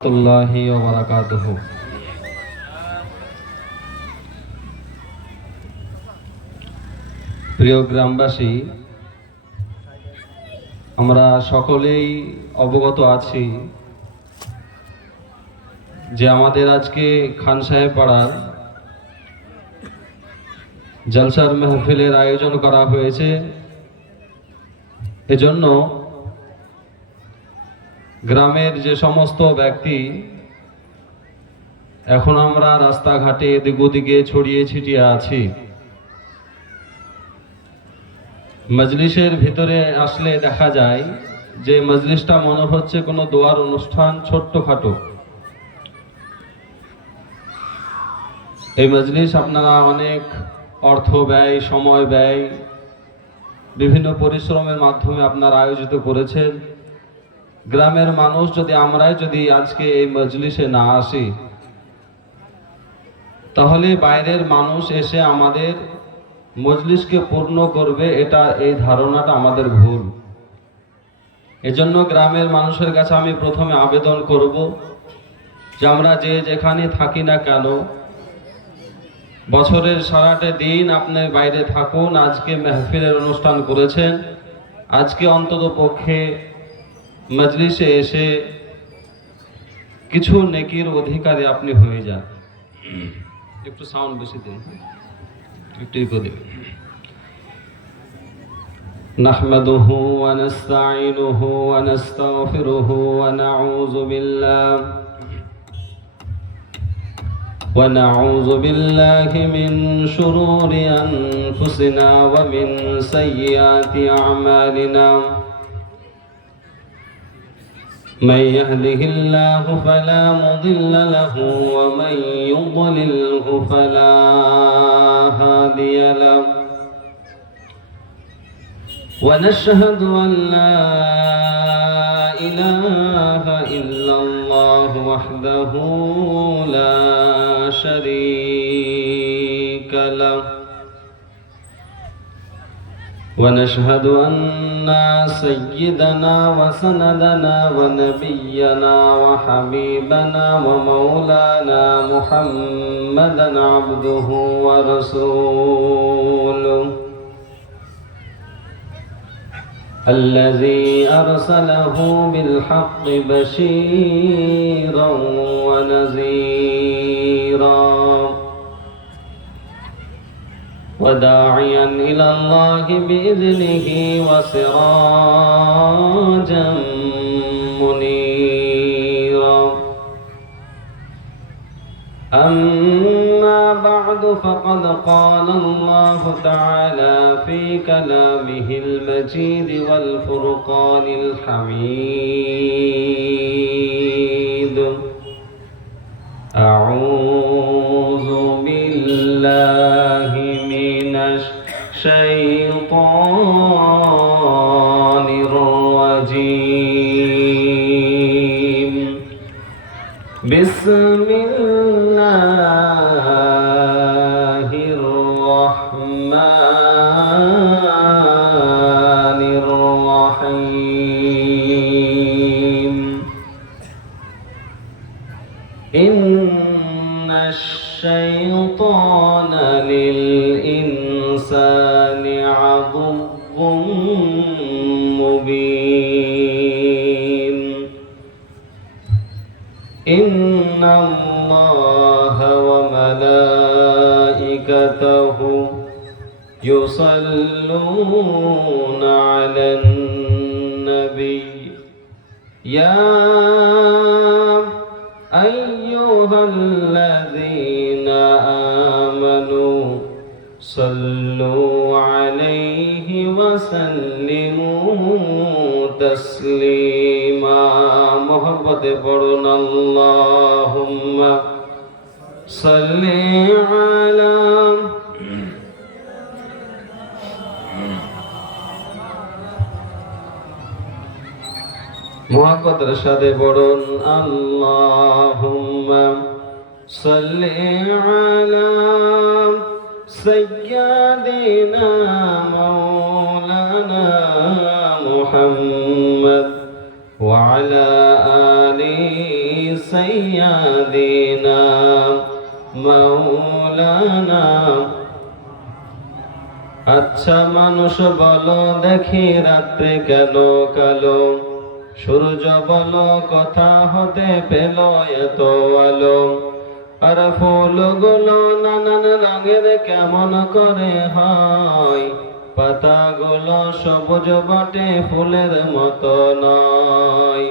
রাহমাতুল্লাহি ওয়া বারাকাতুহু। প্রিয় গ্রামবাসী, আমরা সকলেই অবগত আছি যে আমাদের আজকে খান সাহেব পাড়ার জলসার মেহফিলের আয়োজন করা হয়েছে। এজন্য গ্রামের যে সমস্ত ব্যক্তি এখন আমরা রাস্তাঘাটে এদিক ওদিকে ছড়িয়ে ছিটিয়ে আছি, মজলিসের ভিতরে আসলে দেখা যায় যে মজলিসটা মনে হচ্ছে কোনো দোয়ার অনুষ্ঠান, ছোট্টখাটো। এই মজলিস আপনারা অনেক অর্থ ব্যয়, সময় ব্যয়, বিভিন্ন পরিশ্রমের মাধ্যমে আপনারা আয়োজিত করেছেন। গ্রামের মানুষ আমরাই যদি আজকে এই মজলিসে না আসি, তাহলে বাইরের মানুষ এসে আমাদের মজলিসকে পূর্ণ করবে, এই ধারণাটা আমাদের ভুল। এজন্য গ্রামের মানুষের কাছে আমি প্রথমে আবেদন করব যে আমরা যে যেখানে থাকি না কেন, বছরের সারাটা দিন আপনি বাইরে থাকুন, আজকে মেহফিলের অনুষ্ঠান করেছেন, আজকে অন্তত পক্ষে মজলিসে এসে কিছু নেকির অধিকারী আপনি হয়ে যান। একটু সাউন্ড বেশি দিন, একটু ইকো দিন। نحمده ونستعينه ونستغفره ونعوذ بالله من شرور أنفسنا ومن سيئات أعمالنا. من يهده الله فلا مضل له ومن يضلله فلا هادي له. ونشهد أن لا إله إلا الله وحده لا شريك له. ونشهد أن سيدنا وسندنا ونبينا وحبيبنا ومولانا محمدا عبده ورسوله الذي أرسله بالحق بشيرا ونذيرا وداعيا إلى الله بإذنه وسراجا منيرا. أما بعد، فقد قال الله تعالى في كلامه المجيد والفرقان الحميد: أعوذ بالله من الشيطان الرجيم. بسم الله الرحمن الرحيم. إن الشيطان للإنسان عدو مبين. إن الله وملائكته يصلون على النبي. يا أيها الذين آمنوا صلوا عليه وسلموا تسليما. محبت پڑھنا اللهم صل على محبت رشاد پڑھن اللهم صل على سيدنا مولانا محمد وعلى آل سيدنا مولانا আচ্ছা মানুষ বলো দেখি রাত্রে কেন কালো, সূর্য বলো কথা হতে পেল এত আলো, আর ফুলগুলো নানান রঙের কেমন করে হয়, পাতাগুলো সবুজ বটে ফুলের মতো নয়।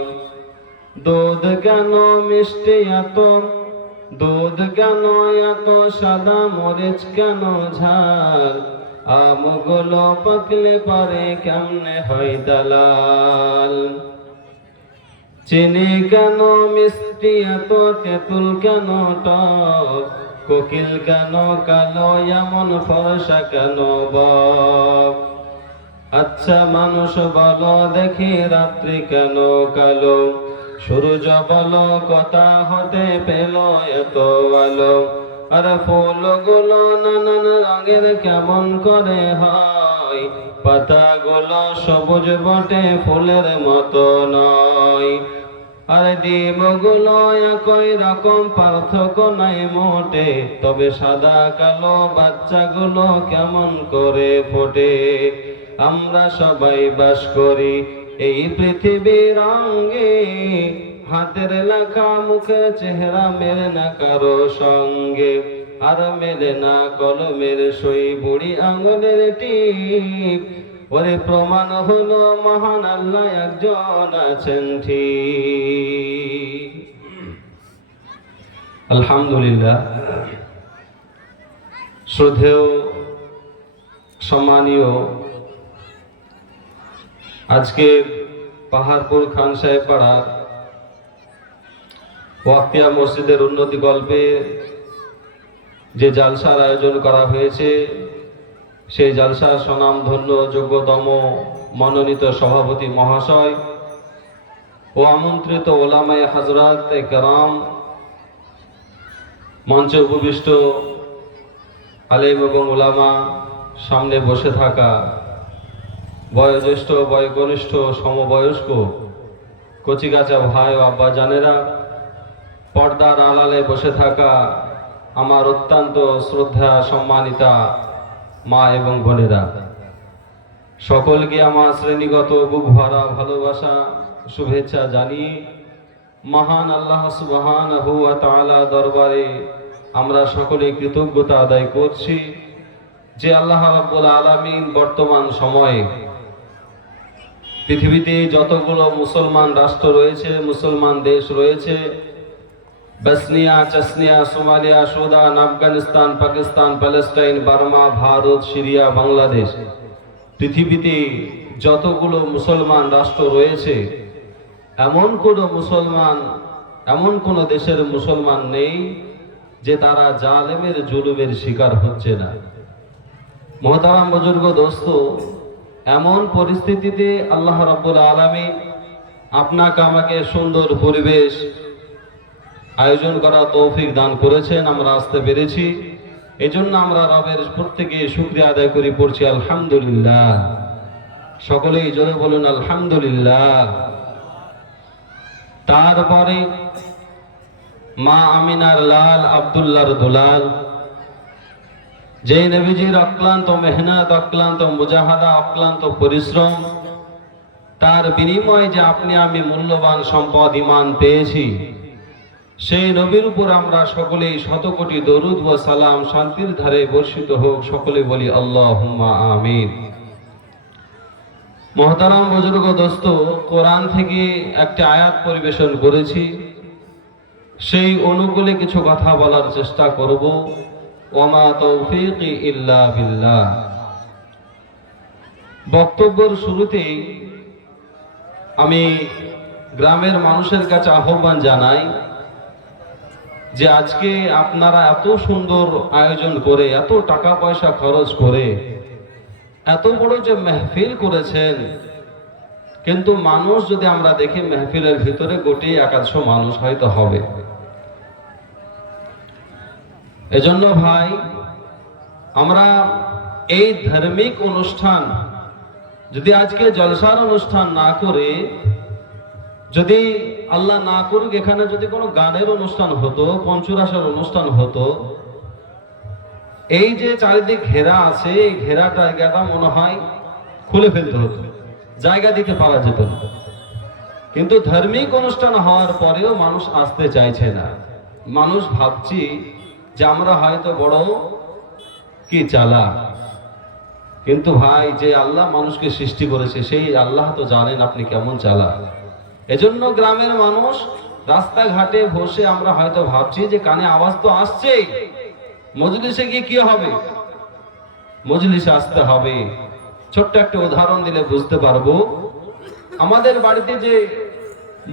দুধ কেন মিষ্টি এত, দুধ কেন এত সাদা, মরিচ কেন ঝাল, আমগুলো পাকলে পারে কেমনে হয় দালাল। চিনি কেন মিষ্টি এত, তেঁতুল কেন টক, কোকিল কেন কালো, এমন ফর্সা কেন বক। আচ্ছা মানুষ বলো দেখি রাত্রি কেন কালো, সূর্য বলো কথা হতে পেল এত আলো, আর ফুলগুলো নানান রঙের কেমন করে হয়, পাতাগুলো সবুজ বটে ফুলের মতো নয়। আর ডিমগুলো একই রকম পার্থক্য নাই মোটে, তবে সাদা কালো বাচ্চাগুলো কেমন করে ফোটে। আমরা সবাই বাস করি এই পৃথিবীর অঙ্গে, হাতের লেখা মুখের চেহারা মেলে না কারো সঙ্গে, আর মেলে না কলমের সই বুড়ি আঙুলের টিপ। ওরে প্রমাণ হলো মহান আল্লাহ একজন আছেন ঠিক। আলহামদুলিল্লাহ। শ্রদ্ধেয় সম্মানীয় আজকে পাহাড়পুর খান সাহেব পাড়া ওয়াক্তিয়া মসজিদের উন্নতি কল্পে যে জালসার আয়োজন করা হয়েছে, সেই জালসার স্বনামধন্য যোগ্যতম মনোনীত সভাপতি মহাশয় ও আমন্ত্রিত ওলামায়ে হযরত কেরাম, মঞ্চে উপবিষ্ট আলেম এবং ওলামা, সামনে বসে থাকা বয়োজ্যেষ্ঠ বয়োকনিষ্ঠ সমবয়স্ক কচিকাচা ভাই ও আব্বা জানেরা, পর্দার আড়ালে বসে থাকা আমার অত্যন্ত শ্রদ্ধা সম্মানিতা মা এবং বোনেরা, সকলকে আমার শ্রেণীগত বুক ভরা ভালোবাসা শুভেচ্ছা জানিয়ে মহান আল্লাহ সুবহানাহু ওয়া তাআলা দরবারে আমরা সকলে কৃতজ্ঞতা আদায় করছি যে আল্লাহ রাব্বুল আলামিন বর্তমান সময়ে পৃথিবীতে যতগুলো মুসলমান রাষ্ট্র রয়েছে, মুসলমান দেশ রয়েছে, Bosnia, Chechnya, Somalia, Sudan, Afghanistan, Pakistan, Palestine, Burma, Bharat, Syria, Bangladesh, পৃথিবীতে যতগুলো মুসলমান রাষ্ট্র রয়েছে, এমন কোনো দেশের মুসলমান নেই যে তারা জালেমের জুলুমের শিকার হচ্ছে না। মোহতারাম বুজুর্গ দোস্ত, এমন পরিস্থিতিতে আল্লাহ রাব্বুল আলামিন আপনাকে আমাকে সুন্দর পরিবেশ আয়োজন করা তৌফিক দান করেছেন, আমরা আসতে পেরেছি। এজন্য আমরা রবের প্রত্যেকে শুকরিয়া আদায় করি, পড়ছি আলহামদুলিল্লাহ। সকলেই জোরে বলুন আলহামদুলিল্লাহ। তারপরে মা আমিনার লাল, আব্দুল্লাহর দুলাল, যে নবীজির অক্লান্ত মেহনত, অক্লান্ত মুজাহাদা, অক্লান্ত পরিশ্রম, তার বিনিময়ে যে আপনি আমি মূল্যবান সম্পদ ঈমান পেয়েছি, সেই নবীর উপর আমরা সকলেই শতকোটি দরুদ ও সালাম শান্তির ধারে বর্ষিত হোক, সকলে বলি আল্লাহুম্মা আমিন। মহতারাম বুজুর্গ দোস্ত, কোরআন থেকে একটা আয়াত পরিবেশন করেছি, সেই অনুকূলে কিছু কথা বলার চেষ্টা করব। ওয়ামা তৌফিকি ইল্লা বিল্লাহ। বক্তব্যের শুরুতেই আমি গ্রামের মানুষের কাছে আহ্বান জানাই যে আজকে আপনারা এত সুন্দর আয়োজন করে, এত টাকা পয়সা খরচ করে এত বড় যে মেহফিল করেছেন, কিন্তু মানুষ যদি আমরা দেখি মেহফিলের ভিতরে গোটি 100 মানুষ হয়তো হবে। এজন্য ভাই, আমরা এই ধার্মিক অনুষ্ঠান যদি আজকে জলসার অনুষ্ঠান না করে যদি আল্লাহ না করুক এখানে যদি কোনো গানের অনুষ্ঠান হতো, পঞ্চরাসের অনুষ্ঠান হতো, এই যে চারিদিক ঘেরা আছে, এই ঘেরা জায়গাটা মনে হয় খুলে ফেলতে হতো, জায়গা দিতে পারা যেত না। কিন্তু ধার্মিক অনুষ্ঠান হওয়ার পরেও মানুষ আসতে চাইছে না। মানুষ ভাবছি যে আমরা হয়তো বড় কি চালাক, কিন্তু ভাই যে আল্লাহ মানুষকে সৃষ্টি করেছে সেই আল্লাহ তো জানেন আপনি কেমন চালাক। এজন্য গ্রামের মানুষ রাস্তাঘাটে বসে আমরা হয়তো ভাবছি যে কানে আওয়াজ তো আসছেই, মজলিসে গিয়ে কি হবে, মজলিসে আসতে হবে। ছোট্ট একটা উদাহরণ দিলে বুঝতে পারবো। আমাদের বাড়িতে যে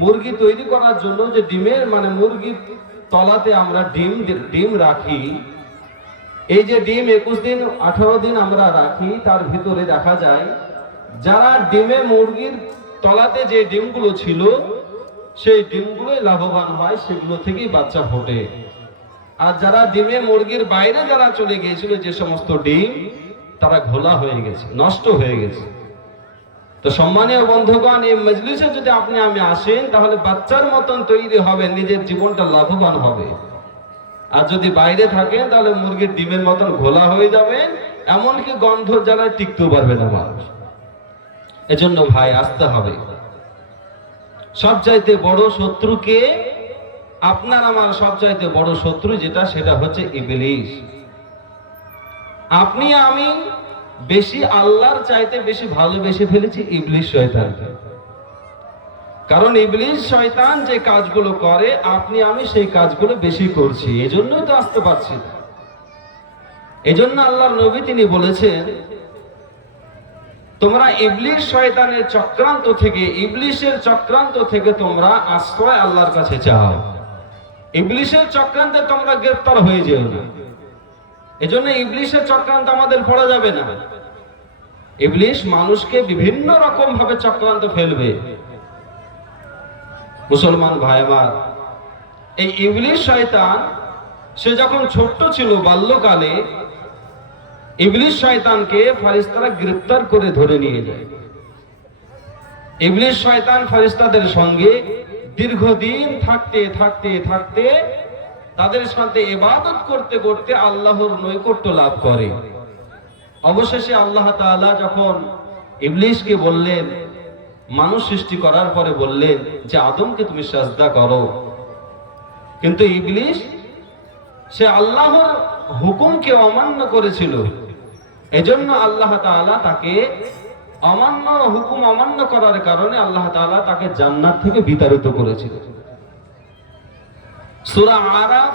মুরগি তৈরি করার জন্য যে ডিমের মুরগির তলাতে আমরা ডিম রাখি, এই যে ডিম 21 দিন 18 দিন আমরা রাখি, তার ভিতরে দেখা যায় যারা ডিমে মুরগির তলাতে যে ডিমগুলো ছিল সেই ডিমগুলোই লাভবান হয়, সেগুলো থেকেই বাচ্চা ফোটে। আর যারা ডিমে মুরগির বাইরে যারা চলে গিয়েছিল, যে সমস্ত ডিম, তারা ঘোলা হয়ে গেছে, নষ্ট হয়ে গেছে। তো সম্মানীয় বন্ধুগণ, এই মজলিসে যদি আপনি আমি আসেন তাহলে বাচ্চার মতন তৈরি হবে, নিজের জীবনটা লাভবান হবে। আর যদি বাইরে থাকেন তাহলে মুরগির ডিমের মতন ঘোলা হয়ে যাবেন, এমনকি গন্ধ জ্বালায় টিকতেও পারবে না মানুষ। এজন্য ভাই আসতে হবে। সবচাইতে বড় শত্রুকে, আপনার আমার সবচাইতে বড় শত্রু যেটা, সেটা হচ্ছে ইবলিস। আপনি আমি বেশি আল্লাহর চাইতে বেশি ভালোবেসে ফেলেছি ইবলিস শয়তানকে। কারণ ইবলিস শয়তান যে কাজগুলো করে আপনি আমি সেই কাজগুলো বেশি করছি, এজন্যই তো আসতে পারছি না। এজন্য আল্লাহর নবী তিনি বলেছেন, তোমরা ইবলিস শয়তানের চক্রান্ত থেকে, ইবলিসের চক্রান্ত থেকে তোমরা আশ্রয় আল্লাহর কাছে চাও। ইবলিসের চক্রান্তে তোমরা গ্রেফতার হয়ে যেও না। এজন্য ইবলিসের চক্রান্ত আমাদের পড়া যাবে না। ইবলিস মানুষকে বিভিন্ন রকম ভাবে চক্রান্ত ফেলবে। মুসলমান ভাই আমার, এই ইবলিস শয়তান সে যখন ছোট্ট ছিল, বাল্যকালে, ইবলিস শয়তানকে ফেরেশতারা গ্রেফতার করে ধরে নিয়ে যায়। ইবলিস শয়তান ফেরেশতাদের সঙ্গে দীর্ঘদিন থাকতে থাকতে থাকতে তাদের সাথে ইবাদত করতে করতে আল্লাহর নৈকট্য লাভ করে। অবশেষে আল্লাহ তাআলা যখন ইবলিসকে বললেন, মানুষ সৃষ্টি করার পরে বললেন যে আদমকে তুমি সাজদা করো, কিন্তু ইবলিস সে আল্লাহর হুকুমকে অমান্য করেছিল। এজন্য আল্লাহ তাআলা তাকে হুকুম অমান্য করার কারণে আল্লাহ তাআলা তাকে জান্নাত থেকে বিতাড়িত করেছিল। সূরা আরাফ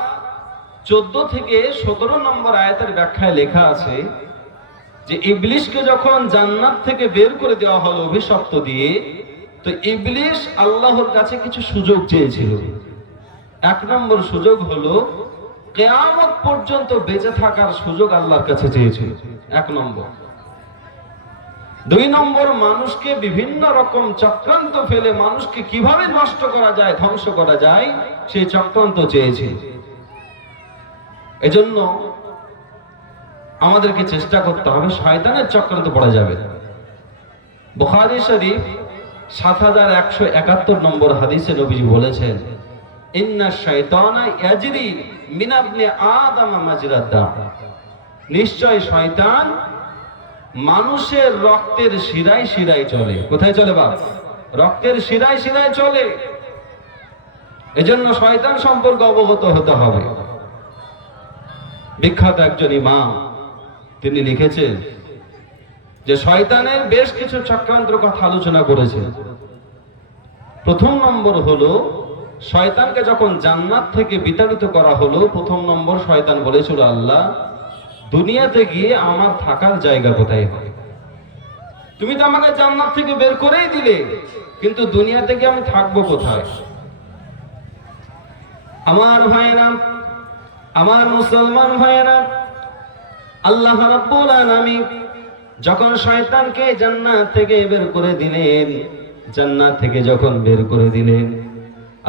14 থেকে 17 নম্বর আয়াতের ব্যাখ্যায় লেখা আছে যে ইবলিসকে যখন জান্নাত থেকে বের করে দেওয়া হলো অভিশপ্ত দিয়ে, তো ইবলিস আল্লাহর কাছে কিছু সুযোগ চেয়েছিল। 1 নম্বর সুযোগ হলো কিয়ামত পর্যন্ত বেঁচে থাকার সুযোগ আল্লাহর কাছে চেয়েছিল, 1 নম্বর। 2 নম্বর, মানুষকে বিভিন্ন রকম চক্রান্ত ফেলে মানুষকে কিভাবে নষ্ট করা যায়, ধ্বংস করা যায়, সেই চক্রান্ত চেয়েছে। এজন্য আমাদেরকে চেষ্টা করতে হবে শয়তানের চক্রান্ত পড়া যাবে না। বুখারী শরীফ 7171 নম্বর হাদিসে নবীজি বলেছেন, ইন্না শাইতানা ইয়াজরি মিন ইবনি আদম মাজরাদ দাম। নিশ্চয় শয়তান মানুষের রক্তের শিরায় শিরায় চলে। কোথায় চলে বাপ? রক্তের শিরায় শিরায় চলে। এজন্য শয়তান সম্পর্কে অবগত হতে হবে। বিখ্যাত একজন ইমাম তিনি লিখেছেন যে শয়তানের বেশ কিছু চক্রান্তের কথা আলোচনা করেছেন। 1 নম্বর হলো, শয়তানকে যখন জান্নাত থেকে বিতাড়িত করা হলো, 1 নম্বর শয়তান বলেছিল, আল্লাহ, দুনিয়াতে গিয়ে আমার থাকার জায়গা কোথায় হবে? তুমি তো আমাকে জান্নাত থেকে বের করেই দিলে, কিন্তু দুনিয়াতে গিয়ে আমি থাকবো কোথায়? আমার ভাইরা, আমার মুসলমান ভাইরা, আল্লাহ রাব্বুল আলামিন যখন শয়তানকে জান্নাত থেকে বের করে দিলেন, জান্নাত থেকে যখন বের করে দিলেন,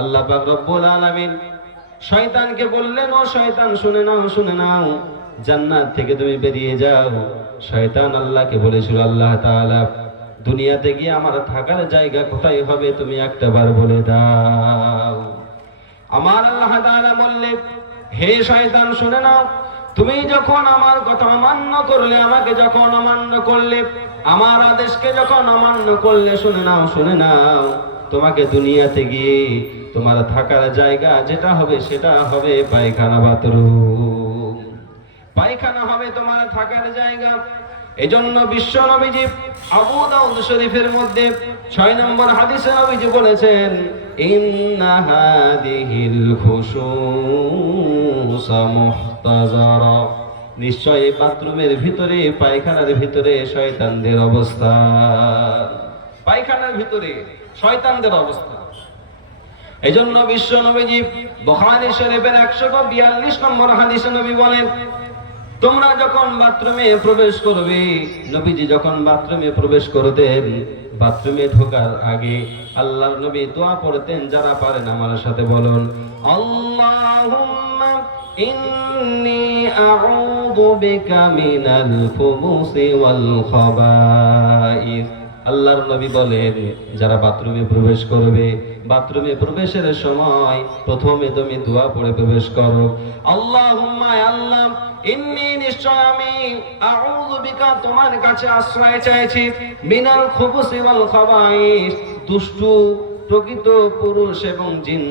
আল্লাহ পাক রব্বুল আলামিন শয়তানকে বললেন, ও শয়তান, শুনে নাও, শুনে নাও, জান্নাত থেকে তুমি বেরিয়ে যাও। শয়তান আল্লাহকে বলেছিল, আল্লাহ তাআলা, দুনিয়াতে গিয়ে আমার থাকার জায়গা কোথায় হবে তুমি একটাবার বলে দাও। আমার আল্লাহ তাআলা বললেন, হে শয়তান শুনে নাও, তুমি যখন আমার কথা অমান্য করলে, আমাকে যখন অমান্য করলে, আমার আদেশকে যখন অমান্য করলে, শুনে নাও তোমাকে দুনিয়াতে গিয়ে তোমার থাকার জায়গা যেটা হবে সেটা হবে পায়খানা, বাথরুম। পায়খানা হবে তোমার থাকার জায়গা। এজন্য বিশ্ব নবীজি আবু দাউদ শরীফের মধ্যে 6 নম্বর হাদিসে নবীজি বলেছেন, ইন্না হাদিহিল খুশুসা মুহতাজারা, নিশ্চয় এই বাথরুমের ভিতরে, পায়খানার ভিতরে শয়তানদের অবস্থান। পায়খানার ভিতরে শয়তানদের অবস্থান। এজন্য বিশ্ব নবীজি বুখারী শরীফের 142 নম্বর হাদিসে নবী বলেন, তোমরা যখন বাথরুমে প্রবেশ করবে, নবীজি যখন বাথরুমে প্রবেশ করতেন, বাথরুমে ঢোকার আগে আল্লাহর নবী দোয়া পড়তেন। যারা পারেন আমার সাথে বলুন, আল্লাহুম্মা ইন্নী আউযু বিকা মিনাল খুবুসি ওয়াল খাবাইস। আল্লাহর নবী বলেন, যারা বাথরুমে প্রবেশ করবে, বাথরুমে প্রবেশের সময় প্রথমে তুমি দোয়া পড়ে প্রবেশ করো, আল্লাহুম্মা, আল্লাহ, ইন্নী, নিশ্চয় আমি, আউযু বিকা, তোমার কাছে আশ্রয় চাইছি, মিনাল খুবুসি ওয়াল খাবাইস, দুষ্টু প্রকৃত পুরুষ এবং জিন,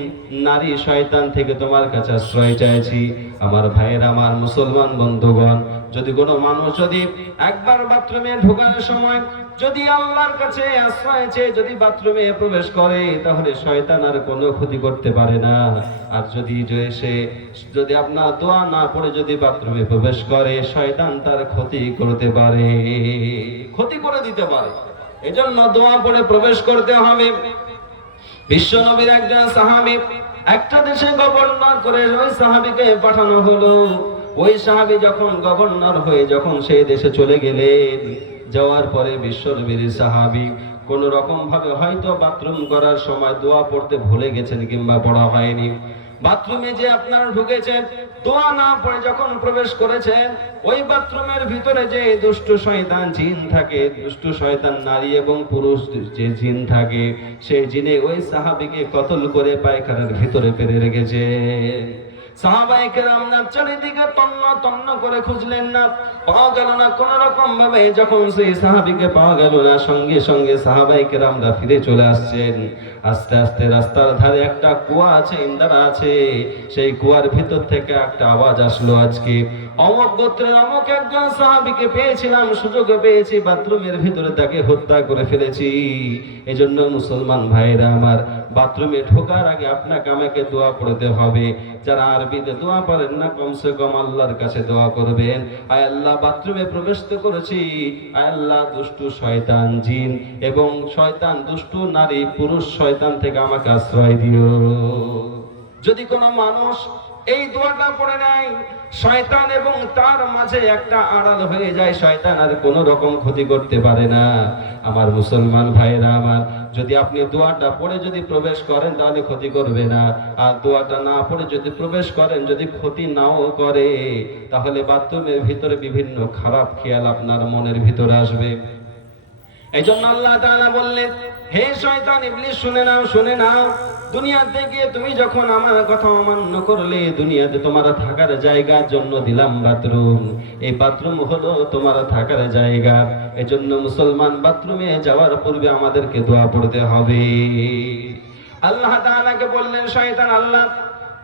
নারী, শয়তান থেকে তোমার কাছে আশ্রয় চাইছি। আমার ভাইয়েরা, আমার মুসলমান বন্ধুগণ, যদি কোনো মানুষ যদি একবার বাথরুমে ঢোকার সময় যদি আল্লাহর কাছে আশ্রয় চেয়ে যদি বাথরুমে প্রবেশ করে, তাহলে শয়তান আর কোনো ক্ষতি করতে পারে না। আর যদি আপনার দোয়া না পড়ে যদি বাথরুমে প্রবেশ করে, শয়তান তার ক্ষতি করতে পারে, ক্ষতি করে দিতে পারে। এজন্য দোয়া পড়ে প্রবেশ করতে হবে। বিশ্ব নবীর একজন সাহাবী, একটা দেশে গভর্নর করে ওই সাহাবীকে পাঠানো হলো। ওই সাহাবী যখন গভর্নর হয়ে যখন সেই দেশে চলে গেলেন, যাওয়ার পরে বিশ্ব নবীর সাহাবী কোন রকম ভাবে হয়তো বাথরুম করার সময় দোয়া পড়তে ভুলে গেছেন কিংবা পড়া হয়নি। বাথরুমে যে আপনারা ঢুকেছেন, দোয়া না পড়ে যখন প্রবেশ করেছেন, ওই বাথরুমের ভিতরে যে দুষ্ট শয়তান জিন থাকে, দুষ্ট শয়তান নারী এবং পুরুষ যে জিন থাকে, সেই জিনে ওই সাহাবীকে কতল করে পায়খানার ভিতরে পেরে রেখেছে। সাহাবায়ে কেরাম না চারিদিকে তন্ন তন্ন করে খুঁজলেন না, পাওয়া গেল না কোন রকম ভাবে। যখন সেই সাহাবীকে পাওয়া গেল না, সঙ্গে সঙ্গে সাহাবায়ে কেরামরা ফিরে চলে আসছেন। আস্তে আস্তে রাস্তার ধারে একটা কুয়া আছে, ইন্দারা আছে, সেই কুয়ার ভিতর থেকে একটা আওয়াজ আসলো, আজকে অমুক গোত্রের অমুক একজন সাহাবীকে পেয়েছিলাম, সুযোগ পেয়েছি, বাথরুমের ভিতরে তাকে হত্যা করে ফেলেছি। এজন্য মুসলমান ভাইরা আমার, বাথরুমে ঢোকার আগে আপনাকে আমাকে দোয়া পড়তে হবে। যারা আরবিতে দোয়া পারেন না, কমসে কম আল্লাহর কাছে দোয়া করবেন, আয় আল্লাহ, বাথরুমে প্রবেশ তো করেছি, আয় আল্লাহ, দুষ্টু শয়তান জিন এবং শয়তান দুষ্টু নারী পুরুষ শয়তান থেকে আমাকে আশ্রয় দিও। যদি কোনো মানুষ এই দোয়াটা পড়ে নেয়, শয়তান এবং তার মাঝে একটা আড়াল হয়ে যায়, শয়তান আর কোনো রকম ক্ষতি করতে পারে না। আমার মুসলমান ভাইরা আমার, যদি আপনি দোয়াটা পড়ে যদি প্রবেশ করেন তাহলে ক্ষতি করবে না, আর দোয়াটা না পড়ে যদি প্রবেশ করেন, যদি ক্ষতি নাও করে, তাহলে বাথরুমের ভিতরে বিভিন্ন খারাপ খেয়াল আপনার মনের ভিতরে আসবে। এই জন্য আল্লাহ তাআলা বললেন, হে শয়তান, ইবলিস, শুনে নাও, দুনিয়াতে গিয়ে তুমি যখন আমার কথা অমান্য করলে, দুনিয়াতে তোমার থাকার জায়গার জন্য দিলাম বাথরুম, এই বাথরুম হলো তোমার থাকার জায়গা। এজন্য মুসলমান বাথরুমে যাওয়ার পূর্বে আমাদেরকে দোয়া পড়তে হবে। আল্লাহ তাআলাকে বললেন শয়তান, আল্লাহ,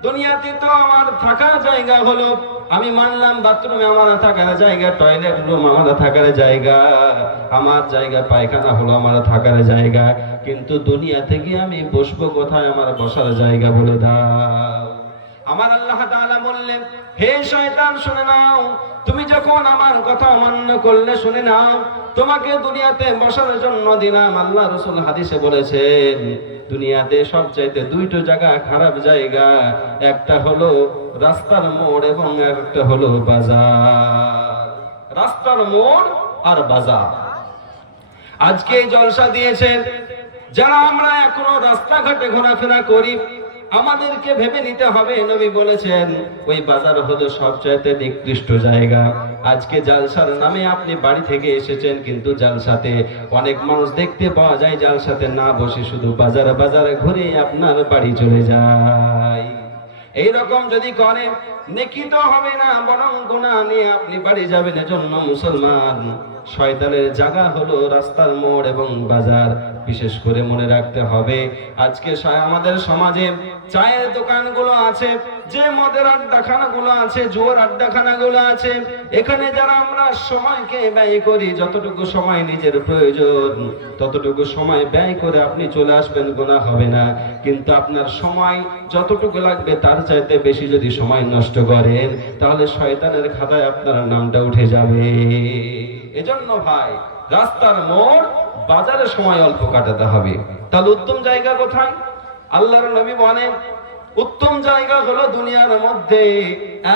দুনিয়াতে তো আমার থাকার জায়গা হলো, আমি মানলাম বাথরুমে আমার থাকার জায়গা, টয়লেট রুম আমার থাকার জায়গা, আমার জায়গা পায়খানা হলো আমার থাকার জায়গা, কিন্তু দুনিয়াতে গিয়ে আমি বসবো কোথায়? আমার বসার জায়গা বলে দাও। আমার আল্লাহ তাআলা বললেন, হে শয়তান, শুনে নাও, তুমি যখন আমার কথা অমান্য করলে, শুনে নাও, তোমাকে দুনিয়াতে বসার জন্য দিলাম। আল্লাহ রাসূল হাদিসে বলেছেন, দুনিয়াতে সবচাইতে দুইটো জায়গা খারাপ জায়গা, একটা হলো রাস্তার মোড় এবং একটা হলো বাজার। রাস্তার মোড় আর বাজার। আজকে জলসা দিয়েছেন, যারা আমরা এখনো রাস্তাঘাটে ঘোরাফেরা করি, আমাদেরকে ভেবে নিতে হবে। নবী বলেছেন ওই বাজার হলো সবচাইতে নিকৃষ্ট জায়গা। আজকে জালসার নামে আপনি বাড়ি থেকে এসেছেন, কিন্তু জালসাতে অনেক মানুষ দেখতে পাওয়া যায় জালসাতে না বসে শুধু বাজারে বাজারে ঘুরে আপনার বাড়ি চলে যায়। এইরকম যদি করেন নেকি তো হবে না, বরং গুনাহ নিয়ে আপনি বাড়ি যাবেন। এজন্য মুসলমান, শয়তানের জায়গা হলো রাস্তার মোড় এবং বাজার। বিশেষ করে মনে রাখতে হবে, আজকে আমাদের সমাজে চায়ের দোকানগুলো আছে, যে মদের আড্ডাখানাগুলো আছে, জুয়ার আড্ডাখানাগুলো আছে, এখানে যারা আমরা সময়কে ব্যয় করি, যতটুকু সময় নিজের প্রয়োজন ততটুকু সময় ব্যয় করে আপনি চলে আসবেন, গুনাহ হবে না। কিন্তু আপনার সময় যতটুকু লাগবে তার চাইতে বেশি যদি সময় নষ্ট করেন, তাহলে শয়তানের খাতায় আপনার নামটা উঠে যাবে। এজন্য ভাই, রাস্তার মোড় বাজারে সময় অল্প কাটাতে হবে। তাহলে উত্তম জায়গা কোথায়? আল্লাহর নবী বলেন উত্তম জায়গা হলো দুনিয়ার মধ্যে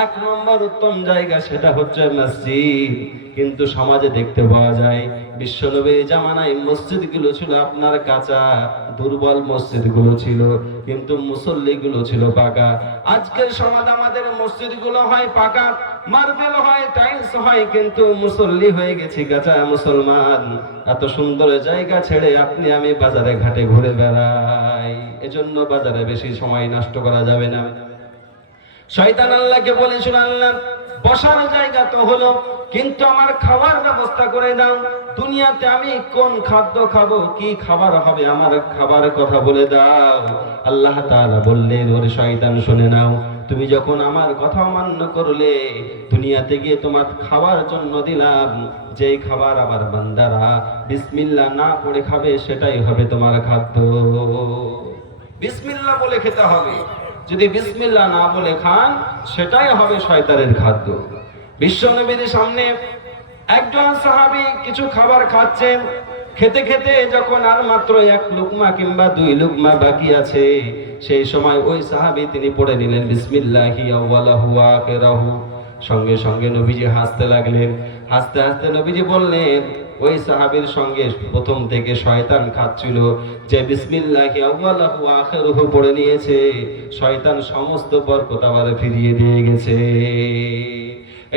1 নম্বর উত্তম জায়গা, সেটা হচ্ছে মসজিদ। কিন্তু সমাজে দেখতে পাওয়া যায় বিশ্বনবীর জামানায় মসজিদগুলো ছিল আপনার কাঁচা, দুর্বল মসজিদগুলো ছিল, কিন্তু মুসল্লিগুলো ছিল পাকা। আজকের সমাজ আমাদের মসজিদগুলো হয় পাকা, মার্বেল হয়, টাইলস হয়, কিন্তু মুসল্লি হয়ে গেছি কাঁচা মুসলমান। এত সুন্দর জায়গা ছেড়ে আপনি আমি বাজারে ঘাটে ঘুরে বেড়াই। এজন্য বাজারে বেশি সময় নষ্ট করা যাবে না। শয়তান আল্লাহকে বলেছিল, আল্লাহ বসার জায়গা তো হলো, কিন্তু আমার খাবার ব্যবস্থা করে দাও। দুনিয়াতে আমি কোন খাদ্য খাবো, কি খাবার হবে, আমার খাবারের কথা বলে দাও। আল্লাহ তাআলা বললেন, ওরে শয়তান শুনে নাও, তুমি যখন আমার কথা অমান্য করলে, দুনিয়াতে গিয়ে তোমার খাওয়ার জন্য দিলাম, যেই খাবার আমার বান্দারা বিসমিল্লাহ না পড়ে খাবে সেটাই হবে তোমার খাদ্য। বিসমিল্লাহ বলে খেতে হবে, যদি বিসমিল্লাহ না বলে খান সেটাই হবে শয়তানের খাদ্য। বিশ্বনবীর সামনে একজন সাহাবী কিছু খাবার খাচ্ছেন, খেতে খেতে যখন আর মাত্র 1 লুকমা কিংবা 2 লুকমা বাকি আছে, সেই সময় ওই সাহাবী তিনি পড়ে নিলেন বিসমিল্লাহি আউয়ালাহু ওয়া আখিরাহু। সঙ্গে সঙ্গে নবীজি হাসতে লাগলেন। হাসতে হাসতে নবীজি বললেন, ওই সাহাবীর সঙ্গে প্রথম থেকে শয়তান খাচ্ছিল, যে বিসমিল্লাহি আউয়ালাহু ওয়া আখিরাহু পড়ে নিয়েছে, শয়তান সমস্ত বরকত আবার ফিরিয়ে দিয়ে গেছে।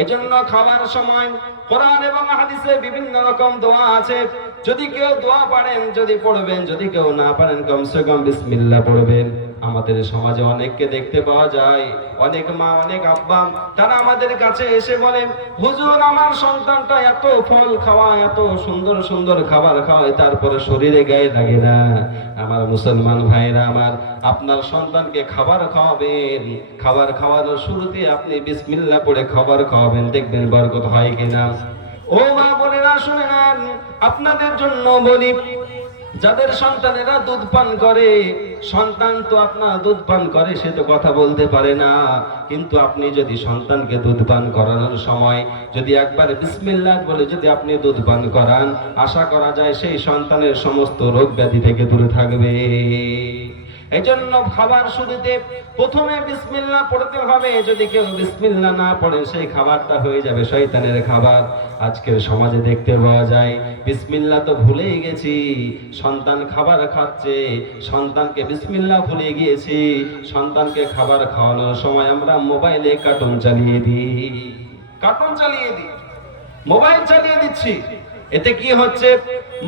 এজন্য খাবার সময় কোরআন এবং হাদিসে বিভিন্ন রকম দোয়া আছে। যদি কেউ দোয়া পারেন, যদি পড়বেন, যদি কেউ না পারেন কমসে কম বিসমিল্লাহ পড়বেন। আমাদের সমাজে অনেককে দেখতে পাওয়া যায়, অনেক মা, অনেক আব্বা, তারা আমাদের কাছে এসে বলেন, হুজুর আমার সন্তানটা এত ফল খাওয়ায়, এত সুন্দর সুন্দর খাবার খাওয়ায়, তারপরে শরীরে গায়ে লাগে না। আমার মুসলমান ভাইরা আমার, আপনার সন্তানকে খাবার খাওয়াবেন, খাবার খাওয়ানোর শুরুতে আপনি বিসমিল্লাহ পড়ে খাবার খাওয়াবেন, দেখবেন বরকত হয় কিনা। ও মা বোনেরা শুনে নেন, আপনাদের জন্য বলি, যাদের সন্তানেরা দুধ পান করে, সন্তান তো আপনার দুধ পান করে, সে তো কথা বলতে পারে না, কিন্তু আপনি যদি সন্তানকে দুধ পান করানোর সময় যদি একবার বিসমিল্লাহ বলে যদি আপনি দুধ পান করান, আশা করা যায় সেই সন্তানের সমস্ত রোগ ব্যাধি থেকে দূরে থাকবে। এজন্য খাবার শুরুতে প্রথমে বিসমিল্লাহ পড়তে হবে। যদি কেউ বিসমিল্লাহ না পড়ে, সেই খাবারটা হয়ে যাবে শয়তানের খাবার। আজকের সমাজে দেখতে পাওয়া যায় বিসমিল্লাহ তো ভুলেই গেছি, সন্তান খাবার খাচ্ছে, সন্তানকে বিসমিল্লাহ ভুলে গিয়েছি, সন্তানকে খাবার খাওয়ানোর সময় আমরা মোবাইলে কার্টুন চালিয়ে দিই, মোবাইল চালিয়ে দিচ্ছি। এতে কি হচ্ছে?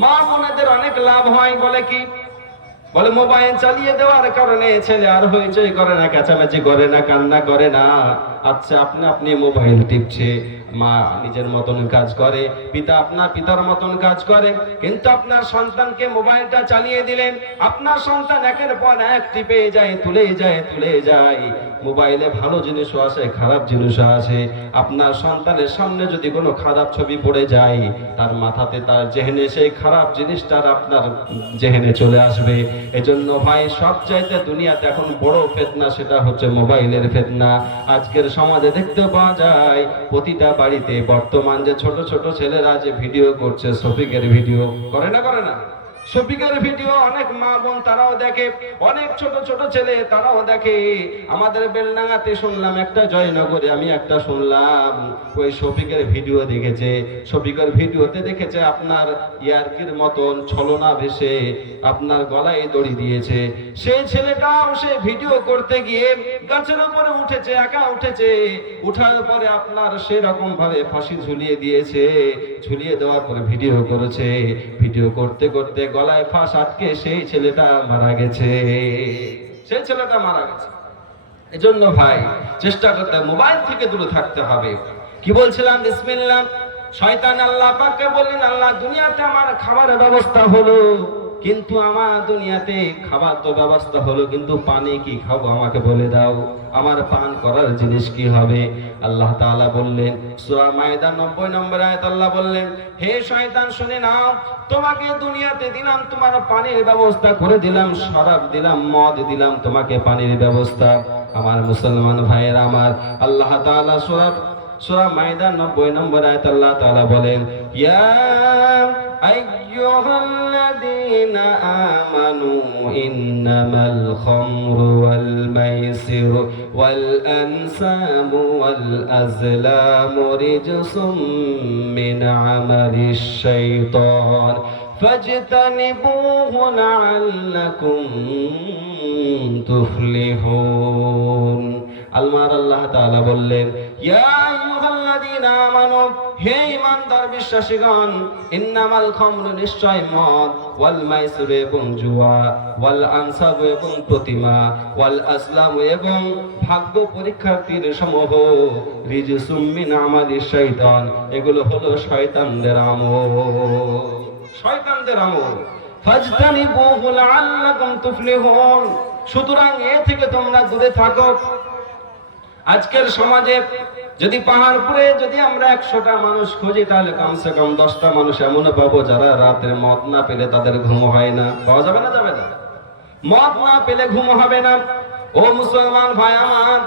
মা বোনেদের অনেক লাভ হয়। বলে কি? বলে মোবাইল চালিয়ে দেওয়ার কারণে ছেলে আর হইচই করে না, চেঁচামেচি করে না, কান্না করে না। আচ্ছা, আপনি মোবাইল টিপছে, মা নিজের মতন কাজ করে, পিতা আপনার পিতার মতন কাজ করে, কিন্তু আপনার সন্তানকে মোবাইলটা চালিয়ে দিলেন, আপনার সন্তান একের পর এক টিপে যায়, তুলে যায়। মোবাইলে ভালো জিনিসও আসে, খারাপ জিনিসও আসে। আপনার সন্তানের সামনে যদি কোনো খারাপ ছবি পড়ে যায়, তার মাথাতে, তার জেহেনে সেই খারাপ জিনিসটা আপনার জেহেনে চলে আসবে। এজন্য ভাই, সবচাইতে দুনিয়াতে এখন বড় ফিতনা, সেটা হচ্ছে মোবাইলের ফিতনা। আজকের সমাজে দেখতে পাওয়া যায় প্রতিটা বাড়িতে বর্তমান যে ছোট ছোট ছেলেরা যে ভিডিও করছে, শফিকের ভিডিও করে না? শফিকের ভিডিও অনেক মা বোন তারাও দেখে, অনেক ছোট ছোট ছেলে তারাও দেখে। আমাদের বেলডাঙ্গাতে শুনলাম, একটা জয়নগরে আমি একটা শুনলাম, ওই শফিকের ভিডিও দেখেছে। শফিকের ভিডিওতে দেখেছে আপনার ইয়ার্কির মতন ছলনা ভেসে আপনার গলায় দড়ি দিয়েছে। সেই ছেলেটাও সে ভিডিও করতে গিয়ে গাছের উপরে উঠেছে, একা উঠেছে, উঠার পরে আপনার সেরকম ভাবে ফাঁসি ঝুলিয়ে দিয়েছে। ঝুলিয়ে দেওয়ার পরে ভিডিও করেছে। ভিডিও করতে করতে গলায় ফাঁস আটকে সেই ছেলেটা মারা গেছে। সেই ছেলেটা মারা গেছে। এজন্য ভাই চেষ্টা করতে, মোবাইল থেকে দূরে থাকতে হবে। কি বলছিলাম? বিসমিল্লাহ। শয়তান আল্লাহ পাককে বললেন, আল্লাহ দুনিয়াতে আমার খাবারের ব্যবস্থা হলো, কিন্তু আমার দুনিয়াতে খাবার তো ব্যবস্থা হলো, কিন্তু পানি কি খাবো আমাকে বলে দাও, আমার পান করার জিনিস কি হবে? আল্লাহ তাআলা বললেন, সূরা মায়েদা 90 নম্বর আয়াত, আল্লাহ বললেন, হে শয়তান শুনে নাও, তোমাকে দুনিয়াতে দিলাম, তোমার পানির ব্যবস্থা করে দিলাম, শরাব দিলাম, মদ দিলাম, তোমাকে পানির ব্যবস্থা। আমার মুসলমান ভাইয়েরা আমার, আল্লাহ তাআলা সূরা মায়েদা 90 নম্বর আয়াত আল্লাহ তাআলা বলেন, ইয়া আইয়ুহাল্লাযীনা আমানু ইন্নামাল খামরু ওয়াল মাইসিরু ওয়াল আনসাবু ওয়াল আজলামু রিজসুম মিন আমালিশ শাইতান ফাজতানিবুহু লাআল্লাকুম তুফলিহুন। আল্লাহ তাআলা বললেন, ইয়া আইয়ুহাল্লাযীনা আমানু, হে ঈমানদার বিশ্বাসীগণ, ইন্নামাল খামরু, নিশ্চয় মদ, ওয়াল মাইসিরু এবং জুয়া, ওয়াল আনসাবু এবং প্রতিমা, ওয়াল আসলামু এবং ভাগ্য পরীক্ষার্থীর সমূহ, রিজসুম মিন আমালিশ শাইতান, এগুলো হলো শয়তানদের আমল, শয়তানদের আমল। ফাজতানিবুহু লাআল্লাকুম তুফলিহুন, সুতরাং এ থেকে তোমরা দূরে থাকো। আজকের সমাজে যদি পাহাড়পুরে যদি আমরা 100টা মানুষ খুঁজি, তাহলে কমসে কম 10টা মানুষ এমনও পাবো যারা রাতে মদ না পেলে তাদের ঘুম হয় না। পাওয়া যাবে না? যাবে না? মদ না পেলে ঘুম হবে না। ও মুসলমান ভাই আমার,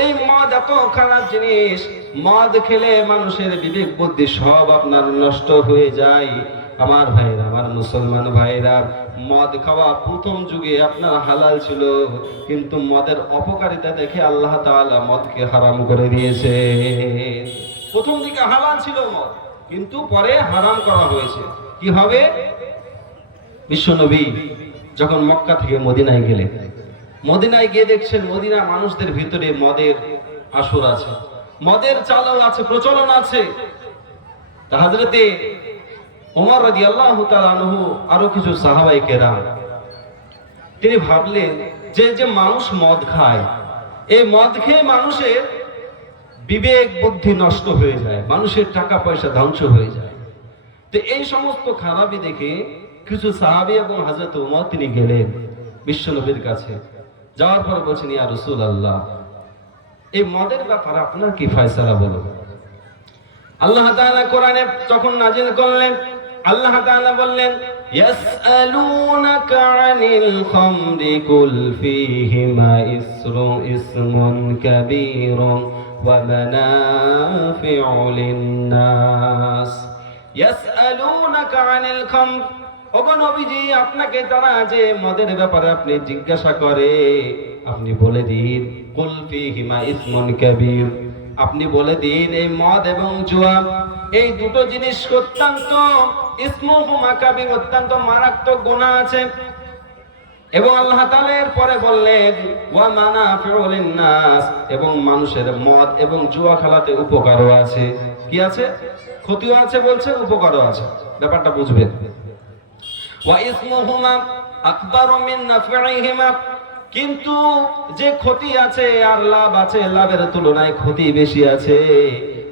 এই মদ এত খারাপ জিনিস। মদ খেলে মানুষের বিবেক বুদ্ধি সব আপনার নষ্ট হয়ে যায়। আমার ভাইরা, আমার মুসলমান ভাইরা, মদ খাওয়া প্রথম যুগে আপনার হালাল ছিল, কিন্তু মদের অপকারিতা দেখে আল্লাহ তাআলা মদকে হারাম করে দিয়েছে। প্রথম দিকে হালাল ছিল মদ, কিন্তু পরে হারাম করা হয়েছে। কি হবে? বিশ্বনবী যখন মক্কা থেকে মদিনায় গেলেন, মদিনায় গিয়ে দেখছেন মদিনা মানুষদের ভিতরে মদের আসর আছে, মদের চালও আছে, প্রচলন আছে। তা হযরতে ওমর রাদিয়াল্লাহু তাআলা আনহু আরো কিছু সাহাবায়ে কেরাম, তিনি ভাবলেন যে মানুষ মদ খায়, এই মদ খেয়ে মানুষের বিবেক বুদ্ধি নষ্ট হয়ে যায়, মানুষের টাকা পয়সা ধ্বংস হয়ে যায়। তো এই সমস্ত খারাপি দেখে কিছু সাহাবী এবং হযরত ওমর তিনি গেলেন বিশ্বনবীর কাছে। যাওয়ার পর বলছেন, ইয়া রাসূলুল্লাহ, এই মদের ব্যাপারে আপনার কি ফয়সালা বলুন। আল্লাহ তাআলা কোরআনে যখন নাজিল করলেন, আল্লাহ তাআলা বললেন, ইয়াসআলুনাকা আনিল খামরি কুল ফীহিমা ইসমুন কাবীরুন ওয়া মানাফিউ লিন-নাস। ইয়াসআলুনাকা আনিল খামর, ওগো নবীজি, আপনাকে তারা যে মদের ব্যাপারে আপনি জিজ্ঞাসা করে, আপনি বলে দিন, কুল ফীহিমা ইসমুন কাবীর, আপনি বলে দিন এই মদ এবং জুয়া এই দুটো জিনিস অত্যন্ত ইসমুহুমা কাবীর, অত্যন্ত মারাত্মক গুনাহ আছে। এবং আল্লাহ তাআলা এর পরে বললেন, ওয়া মানাফিউ লিন-নাস, এবং মানুষের মদ এবং জুয়া খেলাতে উপকারও আছে। কি আছে? ক্ষতিও আছে বলছে, উপকারও আছে। ব্যাপারটা বুঝবেন। ওয়া ইসমুহুমা আকবারু মিন নাফইহিমা, কিন্তু যে ক্ষতি আছে আর লাভ আছে, লাভের তুলনায় ক্ষতি বেশি আছে।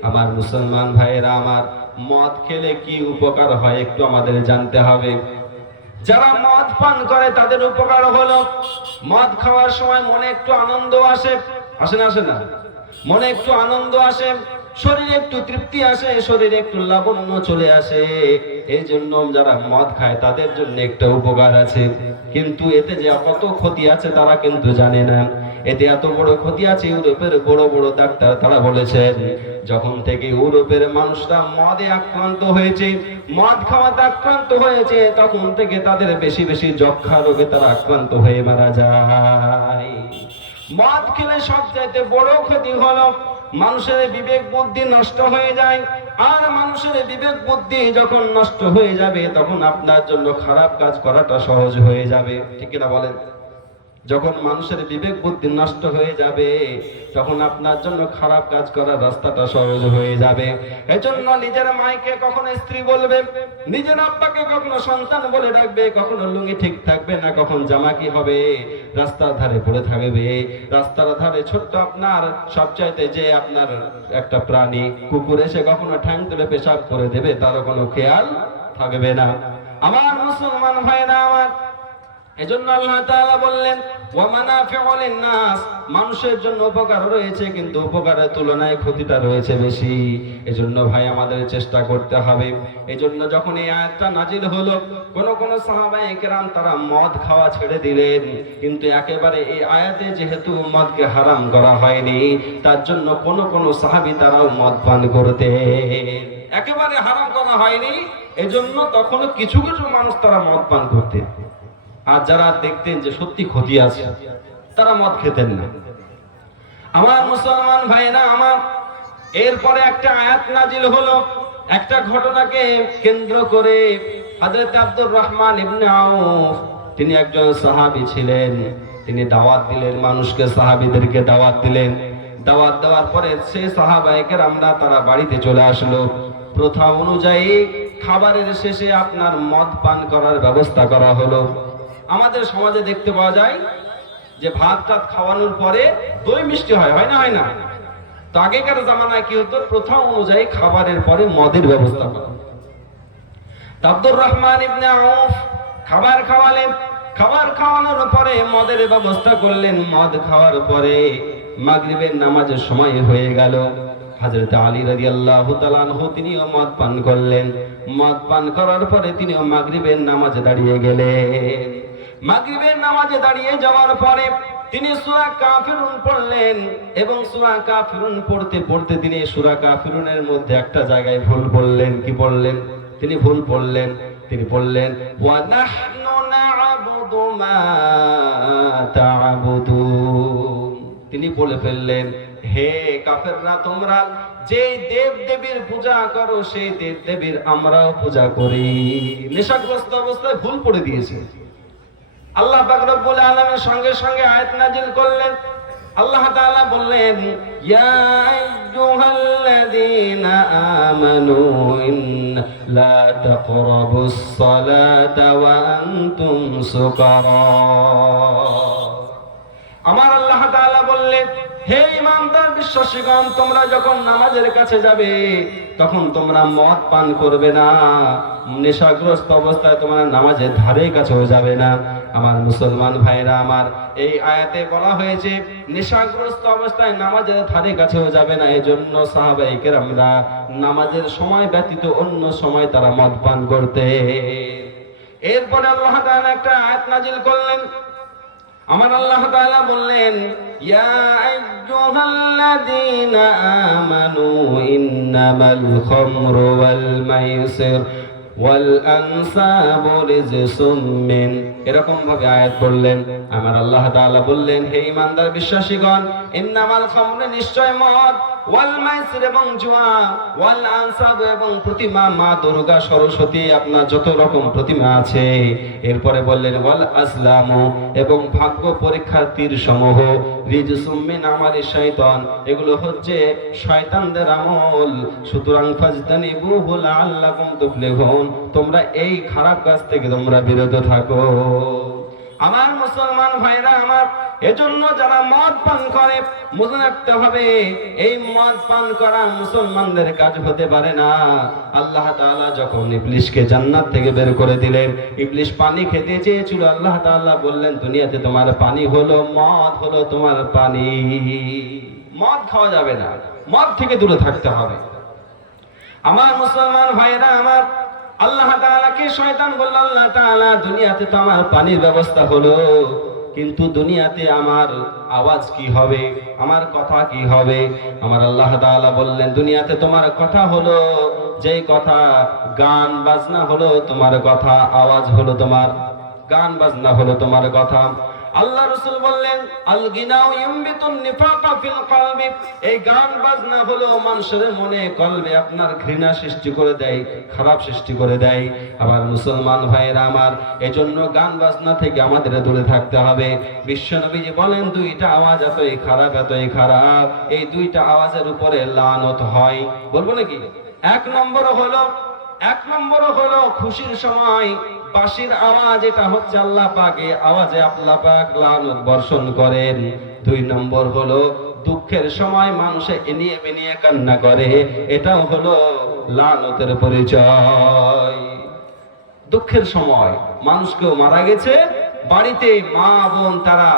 আমার মুসলমান ভাইয়েরা আমার, মদ খেলে কি উপকার হয় একটু আমাদের জানতে হবে। যারা মদ পান করে তাদের উপকার হলো, মদ খাওয়ার সময় মনে একটু আনন্দ আসে, আসে না? আসে না? মনে একটু আনন্দ আসে, শরীরে একটু তৃপ্তি আসে, শরীরে একটু লাবণ্য চলে আসে। এই জন্য যারা মদ খায় তাদের জন্য একটা উপকার আছে, কিন্তু এতে যে কত ক্ষতি আছে তারা কিন্তু জানে না। এতে এত বড় ক্ষতি আছে। ইউরোপের বড় বড় ডাক্তার তারা বলেছেন, যখন থেকে ইউরোপের মানুষরা মদে আক্রান্ত হয়েছে, মদ খাওয়াতে আক্রান্ত হয়েছে, তখন থেকে তাদের বেশি বেশি যক্ষা রোগে তারা আক্রান্ত হয়ে মারা যায়। মদ খেলে সবচাইতে বড় ক্ষতি হলো মানুষের বিবেক বুদ্ধি নষ্ট হয়ে যায়। আর মানুষের বিবেক বুদ্ধি যখন নষ্ট হয়ে যাবে, তখন আপনার জন্য খারাপ কাজ করাটা সহজ হয়ে যাবে। ঠিক কিনা বলেন? যখন মানুষের বিবেক বুদ্ধি নষ্ট হয়ে যাবে, তখন আপনার জন্য খারাপ কাজ করার রাস্তাটা সহজ হয়ে যাবে। এজন্য নিজের মাকে কখনো স্ত্রী বলবে, নিজের আব্বাকে কখনো সন্তান বলে ডাকবে, কখনো লুঙ্গি ঠিক থাকবে না, কখন জামা কি হবে, রাস্তার ধারে পড়ে থাকবে। রাস্তার ধারে ছোট্ট আপনার সবচাইতে যে আপনার একটা প্রাণী কুকুর এসে কখনো ঠ্যাং তুলে পেশাব করে দেবে, তারও কোনো খেয়াল থাকবে না। আমার মুসলমান ভাইরা আমার, এজন্য আল্লাহ তাআলা বললেন ওয়া মানাফিউ লিন-নাস, মানুষের জন্য উপকার রয়েছে, কিন্তু উপকারের তুলনায় ক্ষতিটা রয়েছে বেশি। এজন্য ভাই আমাদের চেষ্টা করতে হবে। এজন্য যখন এই আয়াতটা নাজিল হলো, কোন সাহাবায়ে কেরাম তারা মদ খাওয়া ছেড়ে দিলেন, কিন্তু একেবারে এই আয়াতে যেহেতু মদকে হারাম করা হয়নি, তার জন্য কোন সাহাবী তারাও মদ পান করতেন। একেবারে হারাম করা হয়নি, এজন্য তখন কিছু কিছু মানুষ তারা মদ পান করতেন। আর যারা দেখতেন যে সত্যি ক্ষতি আছে, তারা মদ খেতেন না। আমার মুসলমান ভাইরা আমার, এরপরে একটা আয়াত নাজিল হলো একটা ঘটনাকে কেন্দ্র করে। হযরত আব্দুর রহমান ইবনে আউফ, তিনি একজন সাহাবী ছিলেন। তিনি দাওয়াত দিলেন মানুষকে, সাহাবীদেরকে দাওয়াত দিলেন। দাওয়াত দেওয়ার পরে সেই সাহাবায়ে কেরামরা তারা বাড়িতে চলে আসলো। প্রথা অনুযায়ী খাবারের শেষে আপনার মদ পান করার ব্যবস্থা করা হলো। আমাদের সমাজে দেখতে পাওয়া যায় যে ভাত টাত খাওয়ানোর পরে দই মিষ্টি হয়, হয় না? হয় না? তো আগেকার জামানায় কি হতো, প্রথা অনুযায়ী খাবারের পরে মদের ব্যবস্থা করা। আব্দুর রহমান ইবনে আউফ খাবার খাওয়ালেন। খাবার খাওয়ানোর পরে মদের ব্যবস্থা করলেন। মদ খাওয়ার পরে মাগরিবের নামাজের সময় হয়ে গেল। হযরত আলী রাদিয়াল্লাহু তাআলা আনহু তিনিও মদ পান করলেন। মদ পান করার পরে তিনিও মাগরিবের নামাজে দাঁড়িয়ে গেলেন। মাগরিবের নামাজে দাঁড়িয়ে যাওয়ার পরে তিনি সূরা কাফিরুন পড়লেন, এবং সূরা কাফিরুন পড়তে পড়তে তিনি সূরা কাফিরুনের মধ্যে একটা জায়গায় ভুল বললেন। কি বললেন? তিনি ভুল বললেন। তিনি বললেন ওয়া নাহনু না'বুদু মা তা'বুদুন। তিনি বলে ফেললেন, হে কাফেররা, তোমরা যে দেব দেবীর পূজা করো সেই দেব দেবীর আমরাও পূজা করি। নেশাগ্রস্ত অবস্থায় ভুল পড়ে দিয়েছে। আল্লাহ পাক রব্বুল আলামিন সঙ্গে সঙ্গে আয়াত নাজিল করলেন। আল্লাহ তাআলা বললেন, ইয়া আইয়ুহাল্লাযীনা আমানু লা তাকরাবুস সালাতা ওয়া আনতুম সুকারা। আমার আল্লাহ তাআলা বললেন, হে ঈমানদার বিশ্বাসীগণ, তোমরা যখন নামাজের কাছে যাবে তখন তোমরা মদ পান করবে না। নেশাগ্রস্ত অবস্থায় তোমরা নামাজের ধারে কাছেও যাবে না। আমার মুসলমান ভাইরা আমার, এই আয়াতে বলা হয়েছে নেশাগ্রস্ত অবস্থায় নামাজের ধারে কাছেও যাবে না। এজন্য সাহাবায়ে কেরামরা নামাজের সময় ব্যতীত অন্য সময় তারা মদ পান করতে। এরপরে আল্লাহ তাআলা একটা আয়াত নাজিল করলেন। আমার আল্লাহ তাআলা বললেন, ইয়া আইয়ুহাল্লাযীনা আমানু ইন্নামাল খামরু ওয়াল মাইসির ওয়াল আনসাবু রিজসুম মিন। এরকম ভাবে আয়াত বললেন। আমার আল্লাহ তাআলা বললেন, হে ঈমানদার বিশ্বাসীগণ, ইন্নামাল খামরু, নিশ্চয় মদ, ওয়াল মাইসির এবং জুয়া, ওয়াল আনসাব এবং প্রতিমা, মা দুর্গা, সরস্বতী, আপনার যত রকম প্রতিমা আছে। এরপরে বললেন ওয়াল আসলামু, এবং ভাগ্য পরীক্ষার তীর সমূহ, রিজসুম মিন আমালি শাইতান, এগুলো হচ্ছে শয়তানদের আমল। সুতরাং ফাজতানিবুহু লাআল্লাকুম তুফলিহুন, তোমরা এই খারাপ কাজ থেকে তোমরা বিরত থাকো। আমার মুসলমান ভাইরা আমার, এজন্য যারা মদ পান করে মনে রাখতে হবে, এই মদ পান করা মুসলমানদের কাজ হতে পারে না। আল্লাহ তাআলা যখন ইবলিসকে জান্নাত থেকে বের করে দিলেন, ইবলিস পানি খেতে চেয়েছিল। আল্লাহ তাআলা বললেন, দুনিয়াতে তোমার পানি হলো মদ, হলো তোমার পানি। মদ খাওয়া যাবে না, মদ থেকে দূরে থাকতে হবে। আমার মুসলমান ভাইরা আমার, আল্লাহ তাআলাকে শয়তান বলল, আল্লাহ তাআলা দুনিয়াতে তো আমার পানির ব্যবস্থা হলো, কিন্তু দুনিয়াতে আমার আওয়াজ কি হবে, আমার কথা কি হবে? আমার আল্লাহ তাআলা বললেন, দুনিয়াতে তোমার কথা হলো যেই কথা, গান বাজনা হলো তোমার কথা, আওয়াজ হলো তোমার, গান বাজনা হলো তোমার কথা। আল্লাহ রাসূল বললেন, আল গিনাউ ইউমবিতুন নিফাকা ফিল কলবি, এই গান বাজনা হলো মানুষের মনে কলবে আপনার ঘৃণা সৃষ্টি করে দেয়, খারাপ সৃষ্টি করে দেয়। আবার মুসলমান ভাইরা আমার, এজন্য গান বাজনা থেকে আমাদের দূরে থাকতে হবে। বিশ্বনবীজি বলেন, দুইটা আওয়াজ এতই খারাপ, এতই খারাপ, এই দুইটা আওয়াজের উপরে লানত হয়। বলবো নাকি? এক নম্বর হলো খুশির সময় বাঁশির আওয়াজ, এটা হচ্ছে আল্লাহ পাক, এই আওয়াজে আল্লাহ পাক লানত বর্ষণ করেন। দুই নম্বর হলো দুঃখের সময় মানুষে এনিয়ে বেনিয়ে কান্না করে, এটাও হলো লানতের পরিচয়। দুঃখের সময় মানুষ কেউ মারা গেছে, বাড়িতে মা বোন তারা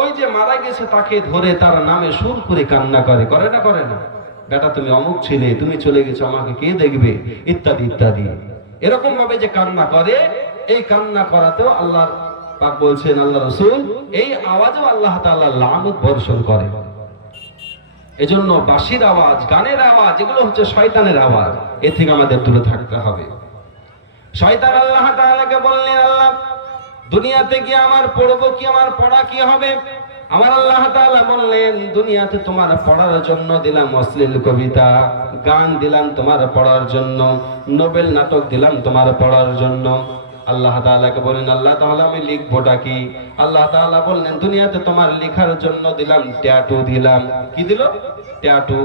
ওই যে মারা গেছে তাকে ধরে তার নামে সুর করে কান্না করে, করে না করে না? বেটা তুমি অমুক ছিলে, তুমি চলে গেছো, আমাকে কে দেখবে, ইত্যাদি ইত্যাদি। এরকম ভাবে যে কান্না করে, এই কান্না করাতেও আল্লাহ পাক বলছেন, আল্লাহ রাসূল, এই আওয়াজও আল্লাহ তাআলা লানত বর্ষণ করে। এজন্য বাঁশির আওয়াজ, গানের আওয়াজ, এগুলো হচ্ছে শয়তানের আওয়াজ, এ থেকে আমাদের দূরে থাকতে হবে। শয়তান আল্লাহ তাআলাকে বললেন, আল্লাহ দুনিয়াতে গিয়ে আমার পড়বো কি, আমার পড়া কি হবে? আমার আল্লাহ তাআলা বললেন, দুনিয়াতে তোমার পড়ার জন্য দিলাম অশ্লীল কবিতা, গান দিলাম তোমার পড়ার জন্য, নোবেল নাটক দিলাম তোমার পড়ার জন্য। আল্লাহ তাআলাকে বলেন, আল্লাহ তাআলা আমি লিখবোটা কি? আল্লাহ তাআলা বললেন, দুনিয়াতে তোমার লেখার জন্য দিলাম ট্যাটু দিলাম। কি দিল? ট্যাটু।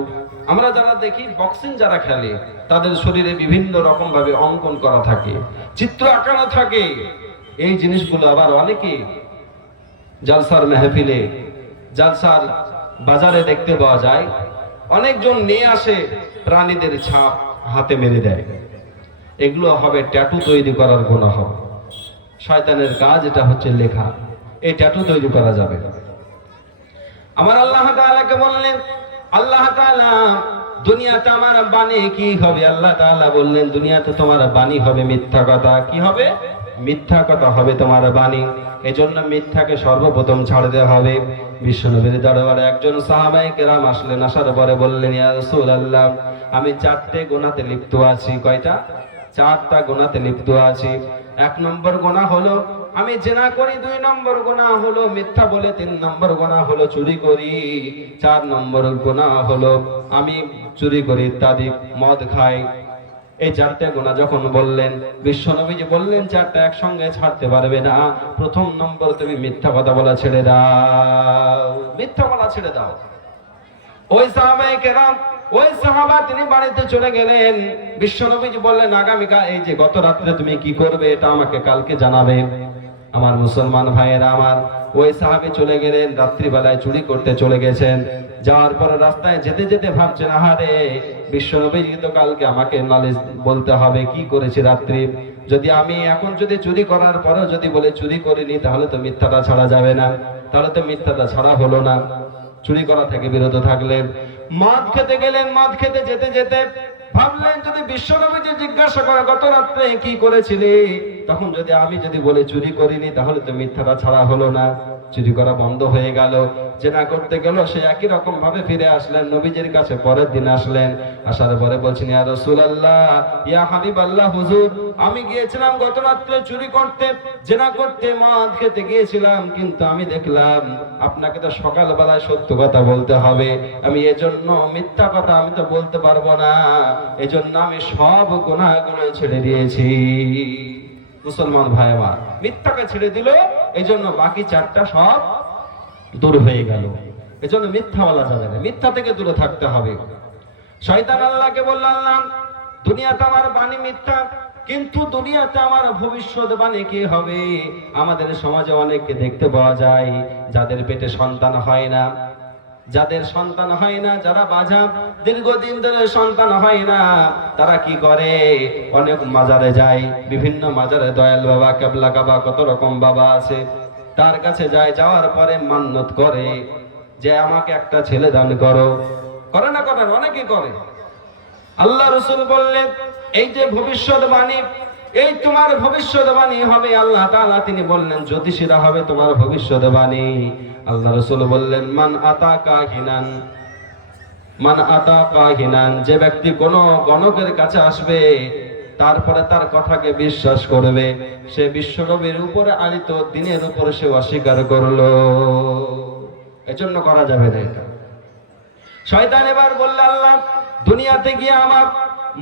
আমরা যারা দেখি বক্সিং যারা খেলে, তাদের শরীরে বিভিন্ন রকম ভাবে অঙ্কন করা থাকে, চিত্র আঁকানো থাকে। এই জিনিসগুলো আবার অনেকে জালসার মেহফিলে, জালসার বাজারে দেখতে পাওয়া যায়। অনেকজন নিয়ে আসে প্রাণীদের ছাপ হাতে মেরে দেয়। এগুলো হবে ট্যাটু তৈরি করার গুনাহ হবে। শয়তানের কাজ এটা হচ্ছে লেখা, এই ট্যাটু তৈরি করা যাবে না। আমার আল্লাহ তাআলাকে বললেন, আল্লাহ তাআলা দুনিয়াতে আমার বাণী কি হবে? আল্লাহ তাআলা বললেন, দুনিয়াতে তোমার বাণী হবে মিথ্যা কথা। কি হবে? মিথ্যা কথা হবে তোমার বাণী। এজন্য মিথ্যাকে সর্বপ্রথম ছাড়তে হবে। বিশ্বনবীর দরবারে একজন সাহাবায়ে কেরাম আসলেন, আসার পরে বললেন, ইয়া রাসূলুল্লাহ, আমি 4টে গুনাহতে লিপ্ত আছি। কয়টা? 4টা গুনাহতে লিপ্ত আছি। 1 নম্বর গুনাহ হলো আমি জিনা করি, 2 নম্বর গুনাহ হলো মিথ্যা বলে, 3 নম্বর গুনাহ হলো চুরি করি, 4 নম্বর গুনাহ হলো আমি চুরি করি ইত্যাদি, মদ খাই। এই 4টে গুনাহ যখন বললেন, বিশ্বনবীজি বললেন 4টা একসঙ্গে ছাড়তে পারবে না। প্রথম নম্বর, তুমি মিথ্যা কথা বলা ছেড়ে দাও, মিথ্যা বলা ছেড়ে দাও। ওই সাহাবায়ে কেরাম, ওই সাহাবা তিনি বাড়িতে চলে গেলেন। বিশ্বনবীজি বললেন, আগামীকাল এই যে গত রাত্রে তুমি কি করবে এটা আমাকে কালকে জানাবে। আমার মুসলমান ভাইয়েরা আমার, ওই সাহাবী চলে গেলেন, রাত্রিবেলায় চুরি করতে চলে গেছেন। যাওয়ার পর রাস্তায় যেতে যেতে ভাবছেন, আহারে বিশ্বনবীজি তো কালকে আমাকে নালিশ বলতে হবে কি করেছি রাত্রি। যদি আমি এখন যদি চুরি করার পরেও যদি বলে চুরি করিনি, তাহলে তো মিথ্যাটা ছাড়া যাবে না, তাহলে তো মিথ্যাটা ছাড়া হলো না। চুরি করা থেকে বিরত থাকলেন। মদ খেতে গেলেন, মদ খেতে যেতে যেতে ভাবলেন, যদি বিশ্বনবীজি জিজ্ঞাসা করে গত রাত্রে কি করেছিলি, তখন যদি আমি যদি বলে চুরি করিনি, তাহলে তো মিথ্যাটা ছাড়া হলো না, চুরি করা বন্ধ হয়ে গেল। জেনা করতে গেল, সে একই রকম ভাবে ফিরে আসলেন নবীজির কাছে। পরের দিন আসলেন, আসার পরে বলছেন, ইয়া রাসূলুল্লাহ, ইয়া হাবিবাল্লাহ, হুজুর আমি গিয়েছিলাম গত রাত্রে চুরি করতে, জেনা করতে, মদ খেতে গিয়েছিলাম, কিন্তু আমি দেখলাম আপনাকে তো সকালবেলায় সত্য কথা বলতে হবে, আমি এজন্য মিথ্যা কথা আমি তো বলতে পারবো না, এজন্য আমি সব গুনাহগুলো ছেড়ে দিয়েছি। মুসলমান ভাই আমার, মিথ্যাকে ছেড়ে দিল, এজন্য বাকি 4টা সব দূর হয়ে গেল। এজন্য মিথ্যা বলা যাবে না, মিথ্যা থেকে দূরে থাকতে হবে। শয়তান আল্লাহকে বলল, আল্লাহ দুনিয়াতে আমার বাণী মিথ্যা, কিন্তু দুনিয়াতে আমার ভবিষ্যৎবাণী কি হবে? আমাদের সমাজে অনেককে দেখতে পাওয়া যায় যাদের পেটে সন্তান হয় না, যাদের সন্তান হয় না, যারা বাঁঝা, দীর্ঘদিন ধরে সন্তান হয় না, তারা কি করে? অনেক মাজারে যায়, বিভিন্ন মাজারে দয়াল বাবা, কেবলা বাবা, কত রকম বাবা আছে, তার কাছে যায়। যাওয়ার পরে মান্নত করে যে আমাকে একটা ছেলে দান করো। করে না করেন? অনেকে করে। আল্লাহ রাসূল বললেন, এই যে ভবিষ্যৎবাণী, এই তোমার ভবিষ্যৎবাণী হবে। আল্লাহ তাআলা তিনি বললেন জ্যোতিষীরা হবে তোমার ভবিষ্যৎবাণী। আল্লাহ রাসূল বললেন মান আতা কাহিনান, যে ব্যক্তি কোন গণকের কাছে আসবে তারপরে তার কথাকে বিশ্বাস করবে, সে বিশ্বনবীর উপরে আনিত দিনের উপরে সে অস্বীকার করলো। এজন্য করা যাবে না এটা। শয়তান এবার বলল আল্লাহ দুনিয়াতে গিয়ে আমার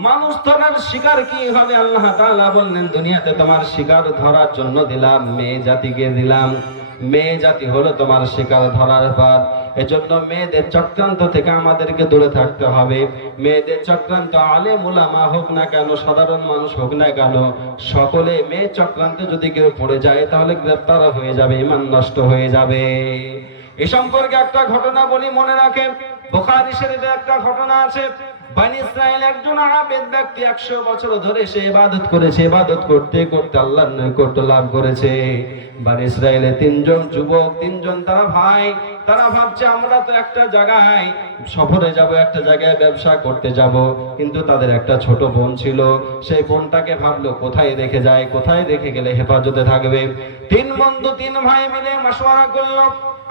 মানুষ ধরার শিকার কি হবে? আল্লাহ তাআলা বললেন দুনিয়াতে তোমার শিকার ধরার জন্য দিলাম মেয়ে জাতিকে দিলাম। মেয়ে জাতি হলো তোমার শিকার ধরার পর। এজন্য মেয়েদের চক্রান্ত থেকে আমাদেরকে দূরে থাকতে হবে। মেয়েদের চক্রান্ত আলেম উলামা হোক না কেন, সাধারণ মানুষ হোক না কেন, সকলে মেয়ে চক্রান্তে যদি কেউ পড়ে যায় তাহলে গ্রেফতার হয়ে যাবে, ঈমান নষ্ট হয়ে যাবে। এই সম্পর্কে একটা ঘটনা বলি, মনে রাখেন। বুখারী শরীফে একটা ঘটনা আছে। বনি ইসরাইল একজন আবেদ ব্যক্তি 100 বছর ধরে সে ইবাদত করেছে। ইবাদত করতে করতে আল্লাহর নৈকট্য লাভ করেছে। বনি ইসরাইলে 3 জন যুবক, 3 জন তারা ভাই, তারা ভাবছে আমরা তো একটা জায়গায় সফরে যাব, একটা জায়গায় ব্যবসা করতে যাব, কিন্তু তাদের একটা ছোট বোন ছিল। সেই বোনটাকে ভাবলো কোথায় রেখে যায়, কোথায় রেখে গেলে হেফাজতে থাকবে। 3 বন্ধু 3 ভাই মিলে মাশওয়ারা করলো,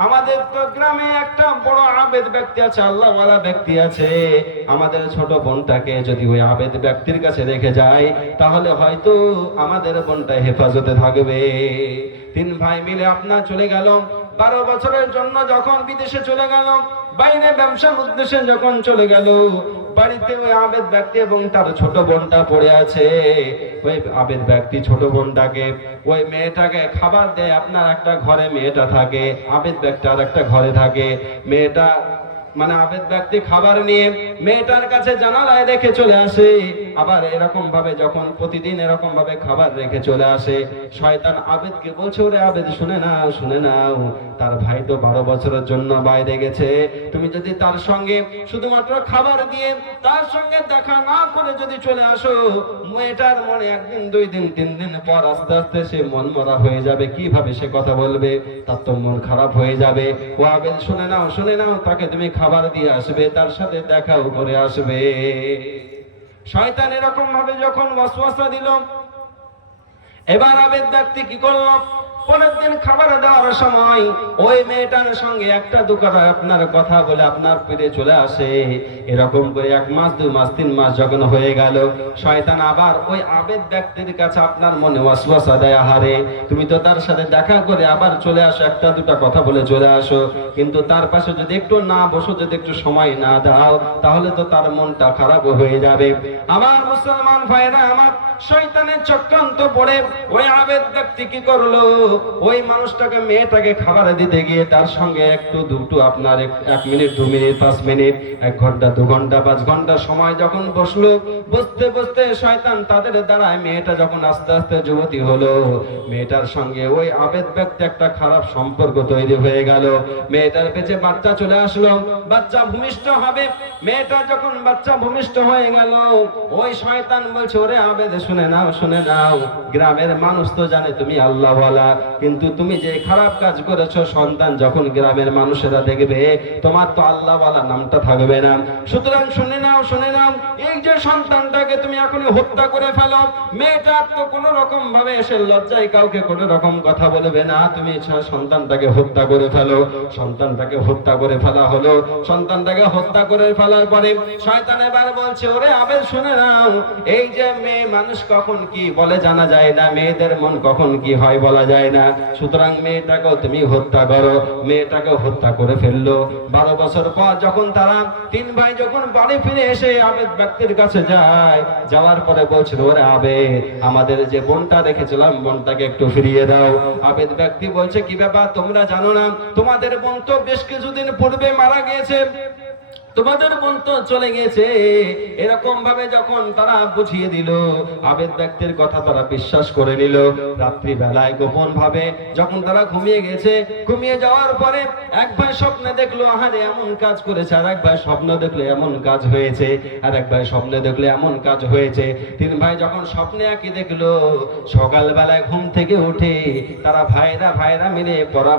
আমাদের তো গ্রামে একটা বড় আবেদ ব্যক্তি আছে, আল্লাহওয়ালা ব্যক্তি আছে, আমাদের ছোট বোনটাকে যদি ওই আবেদ ব্যক্তির কাছে রেখে যায় তাহলে হয়তো আমাদের বোনটা হেফাজতে থাকবে। 3 ভাই মিলে আপনার চলে গেল। 12 বছরের জন্য যখন বিদেশে চলে গেল, বাইরে ব্যবসার উদ্দেশ্যে যখন চলে গেল, বাড়িতে ওই আবেদ ব্যক্তি এবং তার ছোট বোনটা পড়ে আছে। ওই আবেদ ব্যক্তি ছোট বোনটাকে, ওই মেয়েটাকে খাবার দেয়। আপনার একটা ঘরে মেয়েটা থাকে, আবেদ ব্যক্তি আর একটা ঘরে থাকে। মেয়েটা মানে আবেদ ব্যক্তি খাবার নিয়ে মেয়েটার কাছে জানালায় রেখে চলে আসে। আবার এরকম ভাবে যখন প্রতিদিন এরকম ভাবে খাবার রেখে চলে আসে, শয়তান আবেদকে বলছে ওরে আবেদ শুনে নাও, তার ভাই তো 12 বছরের জন্য বাইরে গেছে, তুমি যদি তার সঙ্গে শুধুমাত্র খাবার দিয়ে তার সঙ্গে দেখা না করে যদি চলে আসো, মেয়েটার মনে 1 দিন 2 দিন 3 দিন পর আস্তে আস্তে সে মন মরা হয়ে যাবে। কিভাবে সে কথা বলবে, তার তো মন খারাপ হয়ে যাবে। ও আবেদ শুনে নাও, তাকে তুমি খাবার দিয়ে আসবে, তার সাথে দেখাও করে আসবে। শয়তান এরকম ভাবে যখন ওয়াসওয়াসা দিল, এবার আবেদ ব্যক্তি কি করলো, পরের দিন খাবার দেওয়ার সময় ওই মেয়েটার সঙ্গে একটা দুকার আপনার কথা বলে আপনার ফিরে চলে আসে। এরকম করে 1 মাস 2 মাস 3 মাস যখন হয়ে গেল, শয়তান আবার ওই আবেদ ব্যক্তির কাছে আপনার মনে ওয়াসওয়াসা দেয়, আহারে তুমি তো তার সাথে দেখা করে আবার চলে আসো, একটা দুটা কথা বলে চলে আসো, কিন্তু তার পাশে যদি একটু না বসো, যদি একটু সময় না দাও, তাহলে তো তার মনটা খারাপ হয়ে যাবে। আমার মুসলমান ভাইরা আমার, শয়তানের চক্রান্ত পড়ে ওই আবেদ ব্যক্তি কি করলো, ওই মানুষটাকে মেয়েটাকে খাবার দিতে গিয়ে তার সঙ্গে একটু দুটো আপনার 1 মিনিট 2 মিনিট 5 মিনিট 1 ঘন্টা 2 ঘন্টা 5 ঘন্টা সময় যখন বসলো, বসতে বসতে শয়তান তাদের দ্বারায় মেয়েটা যখন আস্তে আস্তে যুবতী হলো, মেয়েটার সঙ্গে ওই আবেদ ব্যক্তি একটা খারাপ সম্পর্ক তৈরি হয়ে গেল। মেয়েটার পেটে বাচ্চা চলে আসলো, বাচ্চা ভূমিষ্ঠ হবে। মেয়েটা যখন বাচ্চা ভূমিষ্ঠ হয়ে গেল, ওই শয়তান বলছে ওরে আবেদ শুনে নাও, গ্রামের মানুষ তো জানে তুমি আল্লাহওয়ালা, কিন্তু তুমি যে খারাপ কাজ করেছো, সন্তান যখন গ্রামের মানুষেরা দেখবে তোমার তো আল্লাহওয়ালা নামটা থাকবে না। সুতরাং শুনে নাও, এই যে সন্তানটাকে তুমি এখনই হত্যা করে ফেলো। মেয়েটা তো কোনো রকম ভাবে এসে লজ্জায় কাউকে কোনো রকম কথা বলবে না, তুমি সন্তানটাকে হত্যা করে ফেলো। সন্তানটাকে হত্যা করে ফেলা হলো। সন্তানটাকে হত্যা করে ফেলার পরে শয়তান এবার বলছে ওরে আবেদ শুনে নাও, এই যে মেয়ে মানুষ কখন কি বলে জানা যায় না, মেয়েদের মন কখন কি হয় বলা যায় না। সুতরাং মেয়েটাকেও তুমি হত্যা করো। মেয়েটাকে হত্যা করে ফেললো। 12 বছর পর যখন তারা 3 ভাই যখন বাড়ি ফিরে এসে আবেদ ব্যক্তির কাছে যায়, যাওয়ার পরে বলছিল ওরে আবেদ, আমাদের যে বোনটা রেখেছিলাম বোনটাকে একটু ফিরিয়ে দাও। আবেদ ব্যক্তি বলছে কি ব্যাপার, তোমরা জানো না তোমাদের বোন তো বেশ কিছুদিন পূর্বে মারা গিয়েছে, তোমাদের বোন তো চলে গেছে। এরকম ভাবে যখন তারা বুঝিয়ে দিল, আবেদ ব্যক্তির কথা তারা বিশ্বাস করে নিল। রাত্রি বেলায় গোপন ভাবে যখন তারা ঘুমিয়ে গেছে, ঘুমিয়ে যাওয়ার পরে 1 ভাই স্বপ্নে দেখলো আহারে এমন কাজ করেছে, আর 1 ভাই স্বপ্ন দেখলো এমন কাজ হয়েছে, আর 1 ভাই স্বপ্নে দেখলো এমন কাজ হয়েছে। 3 ভাই যখন স্বপ্নে একই দেখলো, সকাল বেলায় ঘুম থেকে উঠে তারা ভাইরা মিলে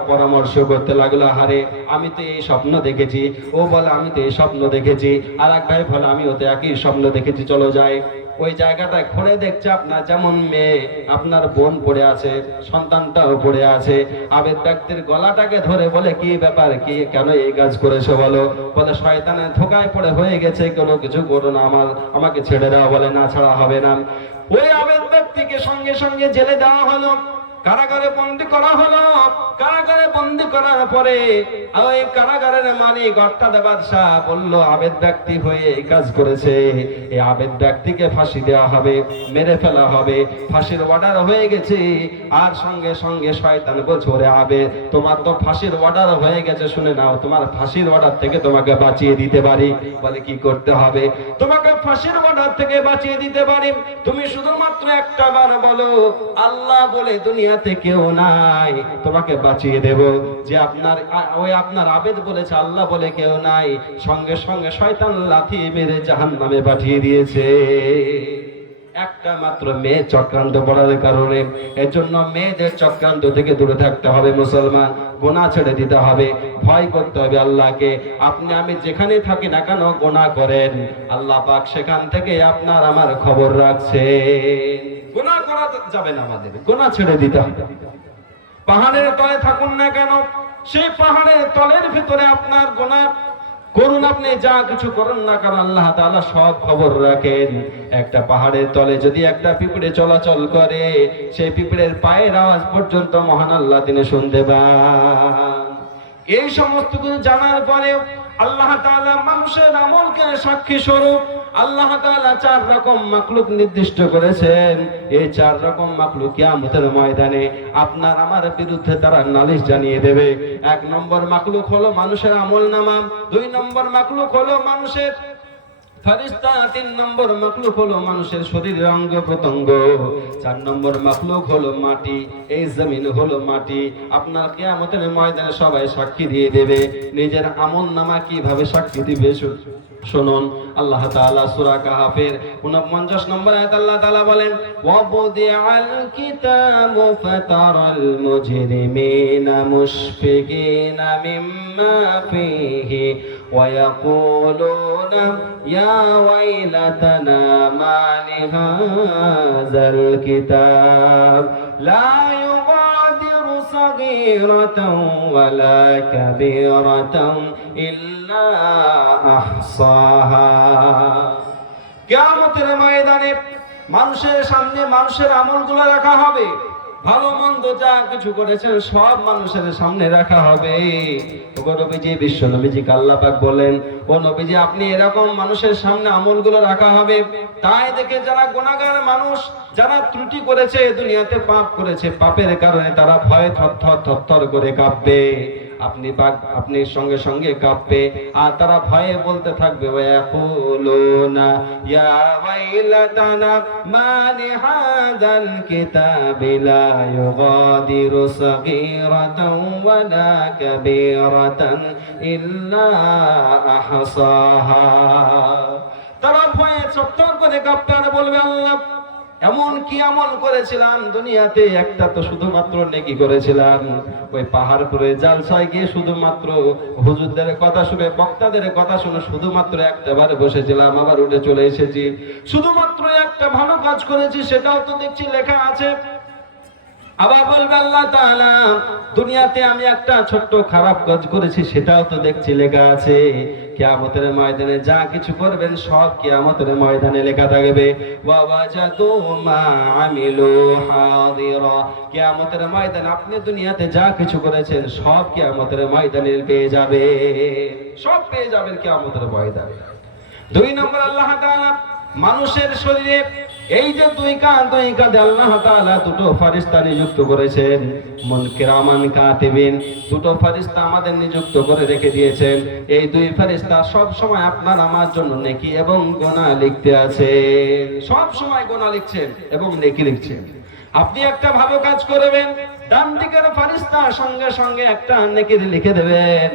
পরামর্শ করতে লাগলো, আহারে আমি তো এই স্বপ্ন দেখেছি। ও বলে আমি তো এই স্বপ্ন দেখেছি। আর 1 ভাই বলে আমি ওতে একই স্বপ্ন দেখেছি, চলো যাই। ওই জায়গাটায় ঘুরে দেখছে আপনার যেমন মেয়ে, আপনার বোন পড়ে আছে, সন্তানটাও পড়ে আছে। আবেদ ব্যক্তির গলাটাকে ধরে বলে, কি ব্যাপার, কি কেন এই কাজ করেছো বলো? বলে শয়তানের ধোকায় পড়ে হয়ে গেছে, কোনো কিছু করো না, আমাকে ছেড়ে দেওয়া। বলে না, ছাড়া হবে না। ওই আবেদ ব্যক্তিকে সঙ্গে সঙ্গে জেলে দেওয়া হলো, কারাগারে বন্দী করা হলো। কারাগারে বন্দী করার পরে ওই কারাগারের মালিক অর্থাৎ বাদশা বলল, আবেদ ব্যক্তি হয়ে এই কাজ করেছে, এই আবেদ ব্যক্তিকে ফাঁসি দেওয়া হবে, মেরে ফেলা হবে। ফাঁসির অর্ডার হয়ে গেছে। আর সঙ্গে সঙ্গে শয়তান বলছে, ওরে আবেদ, তোমার তো ফাঁসির অর্ডার হয়ে গেছে, শুনে নাও, তোমার ফাঁসির অর্ডার থেকে তোমাকে বাঁচিয়ে দিতে পারি। বলে কি করতে হবে? তোমাকে ফাঁসির অর্ডার থেকে বাঁচিয়ে দিতে পারি, তুমি শুধুমাত্র একটা বার বলো, আল্লাহ বলে দুনিয়াতে কেউ নাই, তোমাকে বাঁচিয়ে দেব। যে আপনার আবেদ বলেছে আল্লাহ বলে কেউ নাই, সঙ্গে সঙ্গে শয়তান লাথি মেরে জাহান্নামে পাঠিয়ে দিয়েছে। একটা মাত্র মেয়ে চক্রান্ত করার কারণে। এর জন্য মেয়েদের চক্রান্ত থেকে দূরে থাকতে হবে মুসলমান, গুনাহ ছেড়ে দিতে হবে, ভয় করতে হবে আল্লাহকে। আপনি আমি যেখানে থাকি না কেন গুনাহ করেন, আল্লাহ পাক সেখান থেকে আপনার আমার খবর রাখছে। গুনাহ করা যাবে না, আমাদের গুনাহ ছেড়ে দিতে হবে। পাহাড়ের তলে থাকুন না কেন, সেই পাহাড়ের তলের ভিতরে আপনার গুনাহ করুন, আপনি যা কিছু করুন না কারণ আল্লাহ তাআলা সব খবর রাখেন। একটা পাহাড়ের তলে যদি একটা পিঁপড়ে চলাচল করে, সেই পিঁপড়ের পায়ের আওয়াজ পর্যন্ত মহান আল্লাহ তিনি শুনতে পান। এই সমস্ত কিছু জানার পরেও আল্লাহ তাআলা মানুষের আমলকে সাক্ষী স্বরূপ আল্লাহ তাআলা 4 রকম মাখলুক নির্দিষ্ট করেছেন। এই 4 রকম মাখলুক কিয়ামতের ময়দানে আপনার আমার বিরুদ্ধে তারা নালিশ জানিয়ে দেবে। 1 নম্বর মাখলুক হলো মানুষের আমলনামা, 2 নম্বর মাখলুক হলো মানুষের ফেরেশতা, 3 নম্বর মাখলুক হলো মানুষের শরীরের অঙ্গ প্রত্যঙ্গ, 4 নম্বর মাখলুক হলো মাটি। এই জমিন হলো মাটি। আপনার কিয়ামতের ময়দানে সবাই সাক্ষী দিয়ে দেবে। নিজের আমলনামা কিভাবে সাক্ষী দিবে শুনুন। আল্লাহ তাআলা সূরা কাহাফের 49 নম্বর আয়াত আল্লাহ তাআলা বলেন, ওয়াবুদিআল কিতাবু ফাতারাল মুজরিমিনা মুশফিকিনা মিম্মা ফীহি ওয়া ইয়াকুলুনা ইয়া ওয়াইলাতানা মা লিহাযাল কিতাব লা ইউগাদিরু সাগীরাতাও ওয়ালা কাবীরাতাও ইল্লা আহসাহা। কিয়ামতের ময়দানে মানুষের সামনে মানুষের আমলগুলো রাখা হবে। ভালো মন্দ যা কিছু করেছেন সব মানুষের সামনে রাখা হবে। ওগো নবীজি, বিশ্ব নবীজিকে আল্লাহ পাক বলেন, ও নবীজি, আপনি এরকম মানুষের সামনে আমলগুলো রাখা হবে। তাই দেখে যারা গুনাহগার মানুষ, যারা ত্রুটি করেছে, দুনিয়াতে পাপ করেছে, পাপের কারণে তারা ভয়ে থরথর করে কাঁপবে। আপনি সঙ্গে সঙ্গে কাঁপবে। আর তারা ভয়ে বলতে থাকবে, ওয়ায়াকুলুনা ইয়া ওয়াইলাতানা মা লিহাযাল কিতাবি লা ইউগাদিরু সাগীরাতাও ওয়ালা কাবীরাতান ইল্লা আহসাহা। তারা ভয়ে থরথর করে কাঁপবে আর বলবে, আল্লাহ, এমন কি আমল করেছিলাম দুনিয়াতে, একটা তো শুধুমাত্র নেকি করেছিলাম। ওই পাহাড়পুরে জালসায় গিয়ে শুধুমাত্র হুজুরদের কথা শুনে, বক্তাদের কথা শুনে শুধুমাত্র একটাবার বসেছিলাম, আবার উঠে চলে এসেছি। শুধুমাত্র একটা ভালো কাজ করেছি, সেটাও তো দেখছি লেখা আছে। আবার বলবে আল্লাহ তাআলা, দুনিয়াতে আমি একটা ছোট্ট খারাপ কাজ করেছি, সেটাও তো দেখছি লেখা আছে। কিয়ামতের ময়দানে যা কিছু করবেন সব কিয়ামতের ময়দানে লেখা থাকবে। ওয়া ওয়াজাদু মা আমিলু হাদিরা। কিয়ামতের ময়দানে আপনি দুনিয়াতে যা কিছু করেছেন সব কিয়ামতের ময়দানে পেয়ে যাবে, সব পেয়ে যাবেন কিয়ামতের ময়দানে। 2 নম্বর, আল্লাহ তাআলা মানুষের শরীরে এই যে 2 কাঁধে আল্লাহ তাআলা 2 ফেরেশতা নিযুক্ত করেছেন, কিরামান কাতিবিন, 2 ফেরেশতা আমাদের নিযুক্ত করে রেখে দিয়েছেন। এই 2 ফেরেশতা সব সময় আপনার আমার জন্য নেকি এবং গুনাহ লিখতে আছে, সব সময় গুনাহ লিখছেন এবং নেকি লিখছেন। আপনি একটা ভালো কাজ করবেন, ডান দিকের ফেরেশতা সঙ্গে সঙ্গে একটা নেকি লিখে দেবেন,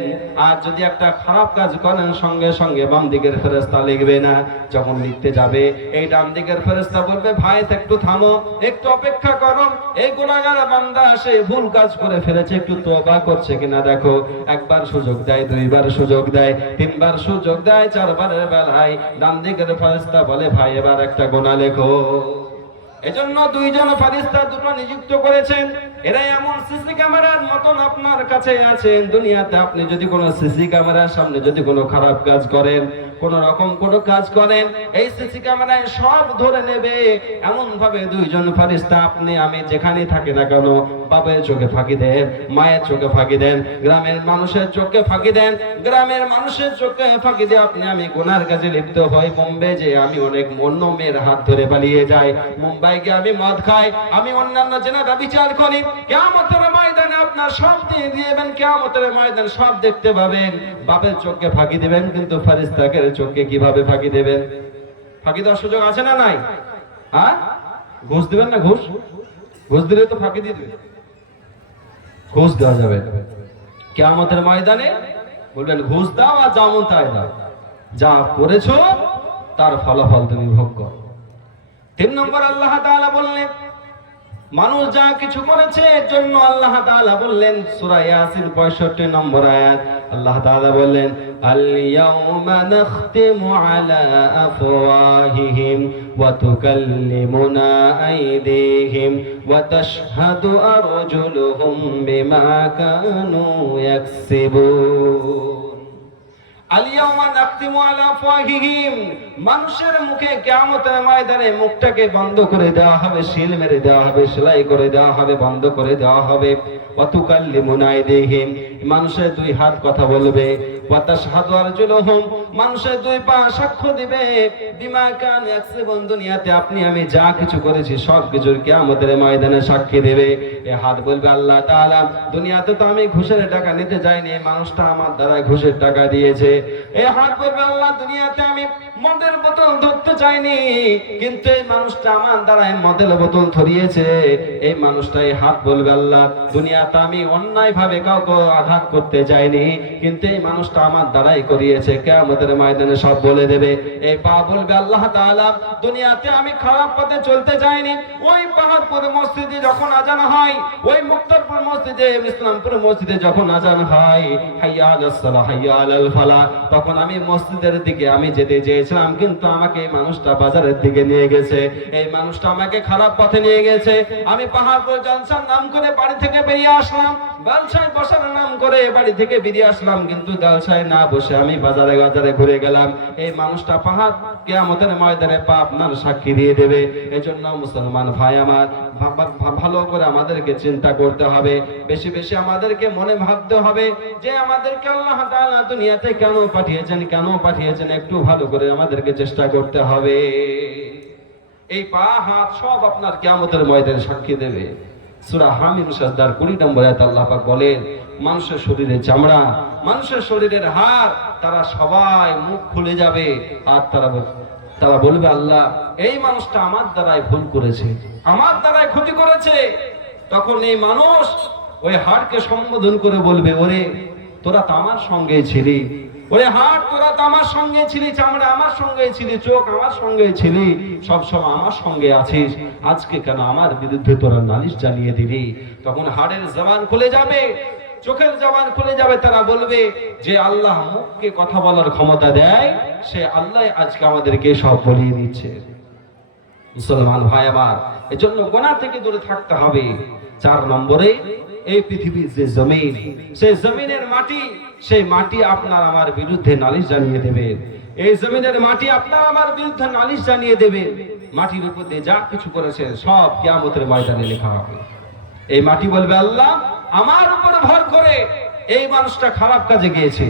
আর যদি একটা খারাপ কাজ করেন সঙ্গে সঙ্গে বাম দিকের ফেরেশতা লিখবে না। যখন লিখতে যাবে এই ডান দিকের ফেরেশতা বলবে, ভাই একটু থামো, একটু অপেক্ষা করো, এই গুনাহগার বান্দা সে ভুল কাজ করে ফেলেছে, একটু তওবা করছে কিনা দেখো। একবার সুযোগ দেয়, দুইবার সুযোগ দেয়, তিনবার সুযোগ দেয়, চারবারের বেলায় ডান দিকের ফেরেশতা বলে, ভাই এবার একটা গুনাহ লেখো। এজন্য দুইজন ফেরেশতা দুটো নিযুক্ত করেছেন। এরা এমন সিসি ক্যামেরার মতন আপনার কাছে আছেন। দুনিয়াতে আপনি যদি কোনো সিসি ক্যামেরার সামনে যদি কোনো খারাপ কাজ করেন, কোন রকম কোনো কাজ করেন, এই সিসি ক্যামেরায় সব ধরে নেবে। এমন ভাবে দুইজন ফেরেশতা আপনি আমি যেখানেই থাকি না কেন, বাবার চোখে ফাঁকি দেন, মায়ের চোখে ফাঁকি দেন, গ্রামের মানুষের চোখে ফাঁকি দেন, গ্রামের মানুষের চোখে ফাঁকি দিয়ে আপনি আমি গুনার কাজে লিপ্ত হই। বোম্বে যে আমি অনেক অন্য মেয়ের হাত ধরে পালিয়ে যাই, মুম্বাই গিয়ে আমি মদ খাই, আমি অন্যান্য জেনা ব্যভিচার করি, কিয়ামতের ময়দানে আপনার সব দিয়ে দিবেন, কিয়ামতের ময়দানে সব দেখতে পাবেন। বাপের চোখে ফাঁকি দিবেন, কিন্তু ফেরেশতাদের চোখে কিভাবে ফাঁকি দেবেন? ফাঁকি দেওয়ার সুযোগ আছে না নাই? হ্যাঁ, ঘুষ দিবেন না? ঘুষ ঘুষ দিলে তো ফাঁকি দিয়ে দিবেন, ঘুষ দেওয়া যাবে। কিয়ামতের ময়দানে বলবেন, ঘুষ দাও আর যেমন তাই দাও, যা করেছো তার ফলাফল তুমি ভোগ করো। 3 নম্বর আল্লাহ তাআলা বললেন, মানুষ যা কিছু করেছে এর জন্য আল্লাহ তাআলা বললেন, সূরা ইয়াসিন 65 নম্বর আয়াত, আল্লাহ তাআলা বললেন, আল ইয়াউমা নাখতিমু আলা আফওয়াহিহিম ওয়া তুকাল্লিমুনা আইদিহিম ওয়া তাশহাদু আরজুলুহুম বিমা কানু ইয়াকসিবুন। আলিয়াউমা নাখতিমু আলা আফওয়াহিহিম, মানুষের মুখে কিয়ামতের ময়দানে মুখটাকে বন্ধ করে দেওয়া হবে, সিল মেরে দেওয়া হবে, সেলাই করে দেওয়া হবে, বন্ধ করে দেওয়া হবে। ওয়া তুকাল্লিমুনা আইদিহিম, মানুষের দুই হাত কথা বলবে। ওয়া তাশহাদু আরজুলুহুম, মানুষের দুই পা সাক্ষ্য দিবে। বিমা কানু ইয়াকসিবুন, দুনিয়াতে আপনি আমি যা কিছু করেছি সব কিছুর কিয়ামতের ময়দানে সাক্ষী দেবে। এই হাত বলবে, আল্লাহ তাআলা দুনিয়াতে তো আমি ঘুষের টাকা নিতে যাইনি, এই মানুষটা আমার দ্বারা ঘুষের টাকা দিয়েছে। এই হাত বলবে, আল্লাহ দুনিয়াতে আমি মদের বোতল ধরতে চাইনি, কিন্তু এই মানুষটা আমার দ্বারাই মদের বোতল ধরিয়েছে। এই মানুষটাই হাত বলবে, আল্লাহ দুনিয়াতে আমি অন্যায় ভাবে কাউকে আঘাত করতে যাইনি, কিন্তু এই মানুষটা আমার দ্বারাই করিয়েছে। কিয়ামতের ময়দানে সব বলে দেবে। এই পা বলবে, আল্লাহ তাআলা দুনিয়াতে আমি খারাপ পথে চলতে যাইনি, ওই পাহাড়পুর মসজিদে যখন আজান হয়, ওই মুক্তারপুর মসজিদে, ইসলামপুর মসজিদে যখন আজান হয়, হাইয়া আলাস সালাহ হাইয়া আলাল ফালাহ, তখন আমি মসজিদের দিকে আমি যেতে চেয়েছিলাম, কিন্তু আমাকে এই মানুষটা বাজারের দিকে নিয়ে গেছে। এই মানুষটা আমাকে খারাপ পথে নিয়ে গেছে। আমি পাহাড়পুর জলসার নাম করে বাড়ি থেকে বেরিয়ে আসলাম, গালসায় বসার নাম করে বাড়ি থেকে বেরিয়ে আসলাম, কিন্তু গালসায় না বসে আমি বাজারে বাজারে ঘুরে গেলাম। এই মানুষটা পাহাড় কিয়ামতের ময়দানে পাপ আপনার সাক্ষী দিয়ে দেবে। এজন্য মুসলমান ভাই আমার, ভালো করে আমাদেরকে চিন্তা করতে হবে, বেশি বেশি আমাদেরকে মনে ভাবতে হবে যে আমাদেরকে আল্লাহ তাআলা দুনিয়াতে কেন পাঠিয়েছেন, একটু ভালো করে আমাদেরকে চেষ্টা করতে হবে। এই পা হাত সব আপনার কিয়ামতের ময়দানে সাক্ষী দেবে। সূরা হামিম সাজদার 20 নম্বর আয়াতে আল্লাহ পাক বলেন, মানুষের শরীরের চামড়া, মানুষের শরীরের হাড়, তারা সবাই মুখ খুলে যাবে, আর তারা বলবে, আল্লাহ এই মানুষটা আমার দ্বারাই ভুল করেছে, আমার দ্বারাই ক্ষতি করেছে। তখন এই মানুষ ওই হাড়কে সম্বোধন করে বলবে, ওরে তোরা তো আমার সঙ্গে ছিলি, ওরে হাড় তোরা তো আমার সঙ্গে ছিলি, চামড়া আমার সঙ্গে ছিলি, চোখ আমার সঙ্গে ছিলি, সবসময় আমার সঙ্গে আছিস, আজকে কেন আমার বিরুদ্ধে তোরা নালিশ জানিয়ে দিলি? তখন হাড়ের জবান খুলে যাবে, চোখের জবান খুলে যাবে। তারা বলবে যে আল্লাহ মুখকে কথা বলার ক্ষমতা দেয়, সে আল্লাহ আজকে আমাদেরকে সব বলিয়ে দিচ্ছে। মুসলমান ভাই আমার, এজন্য গুনাহ থেকে দূরে থাকতে হবে। 4 নম্বরে, এই পৃথিবীর যে জমিন, সেই জমিনের মাটি, সেই মাটি আপনার আমার বিরুদ্ধে নালিশ জানিয়ে দেবে। এই জমিনের মাটি আপনার আমার বিরুদ্ধে নালিশ জানিয়ে দেবে। মাটির উপর দিয়ে যা কিছু করেছে সব কিয়ামতের ময়দানে লেখা হবে। এই মাটি বলবে, আল্লাহ আমার উপর ভর করে এই মানুষটা খারাপ কাজে গিয়েছে,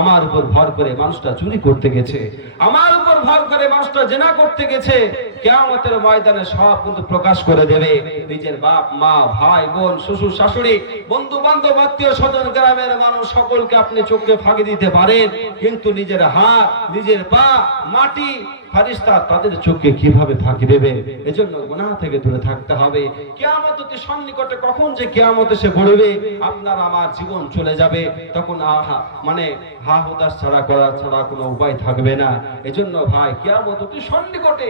আমার উপর ভর করে মানুষটা চুরি করতে গেছে, আমার উপর ভর করে মানুষটা জিনা করতে গেছে, কিয়ামতের ময়দানে সব কিন্তু প্রকাশ করে দেবে। নিজের বাপ মা ভাই বোন শ্বশুর শাশুড়ি বন্ধু বান্ধব আত্মীয় স্বজন গ্রামের মানুষ সকলকে আপনি চোখে ফাঁকি দিতে পারেন, কিন্তু নিজের হাত নিজের পা মাটি ফারিস্তা তাদের চোখে কিভাবে ফাঁকি দেবে? এজন্য গুনাহ থেকে দূরে থাকতে হবে। কিয়ামত অতি সন্নিকটে, কখন যে কিয়ামত এসে পড়বে আপনার আমার জীবন চলে যাবে, তখন হা হুতাশ ছাড়া কোনো উপায় থাকবে না। এজন্য ভাই কিয়ামত অতি সন্নিকটে,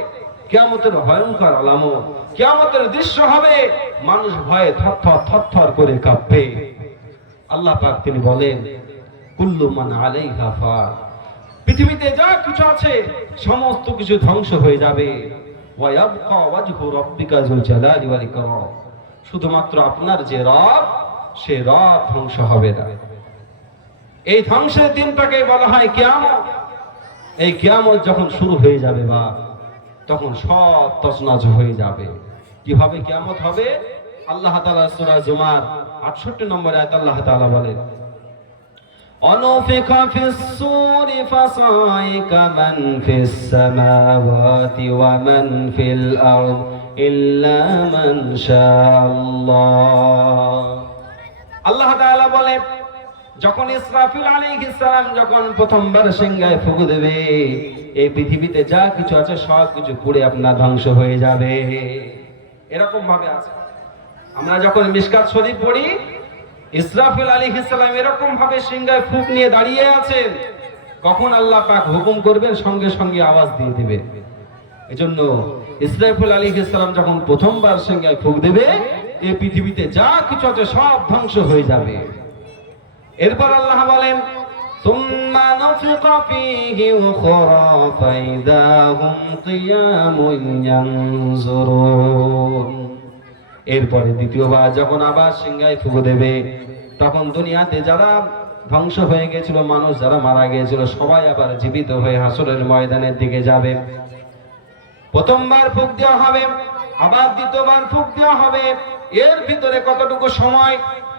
কিয়ামতের ভয়ঙ্কর আলামত, কিয়ামতের দৃশ্য হবে, মানুষ ভয়ে থরথর করে কাঁপবে। আল্লাহ পাক তিনি বলেন কুল্লু মান আলাইহা ফান, পৃথিবীতে যা কিছু আছে সমস্ত কিছু ধ্বংস হয়ে যাবে। ওয়া ইয়াবকা ওয়াজহু রাব্বিকা যুল জালালি ওয়াল ইকরাম, শুধুমাত্র আপনার যে রব, সে রব ধ্বংস হবে না। এই ধ্বংসের দিনটাকে বলা হয় কিয়ামত। এই কিয়ামত যখন শুরু হয়ে যাবে বা তখন সব তছনছ হয়ে যাবে। কিভাবে কিয়ামত হবে? আল্লাহ তাআলা সূরা জুমার 68 নম্বর আয়াত আল্লাহ তাআলা বলেন ونفخ في الصور فصعق من في السماوات ومن في الأرض إلا من شاء الله। আল্লাহ তাআলা বলে যখন ইসরাফিল আলাইহিস সালাম যখন প্রথমবার সিংহায় ফুঁক দেবে, এই পৃথিবীতে যা কিছু আছে সব কিছু পুড়ে আপনার ধ্বংস হয়ে যাবে। এরকম ভাবে আছে, আমরা যখন মিশকাত শরীফ পড়ি, ইসরাফিল আলাইহিস সালাম এরকম ভাবে সিংহায় ফুঁক নিয়ে দাঁড়িয়ে আছেন, কখন আল্লাহ পাক হুকুম করবেন সঙ্গে সঙ্গে আওয়াজ দিয়ে দিবে। এজন্য ইসরাফিল আলাইহিস সালাম যখন প্রথমবার সিংহায় ফুঁক দেবে, এই পৃথিবীতে যা কিছু আছে সব ধ্বংস হয়ে যাবে। এরপর আল্লাহ বলেন সুম্মা নুফিকা ফীহি উখরা ফাইযা হুম কিয়ামুন ইয়ানজুরুন। এরপরে দ্বিতীয়বার যখন আবার সিংহায় ফুঁক দেবে, তখন দুনিয়াতে যারা ধ্বংস হয়ে গেছিল, মানুষ যারা মারা গিয়েছিল, সবাই আবার জীবিত হয়ে হাসরের ময়দানের দিকে যাবে। প্রথমবার ফুঁক দেওয়া হবে, আবার দ্বিতীয়বার ফুঁক দেওয়া হবে। এর ভিতরে কতটুকু সময়?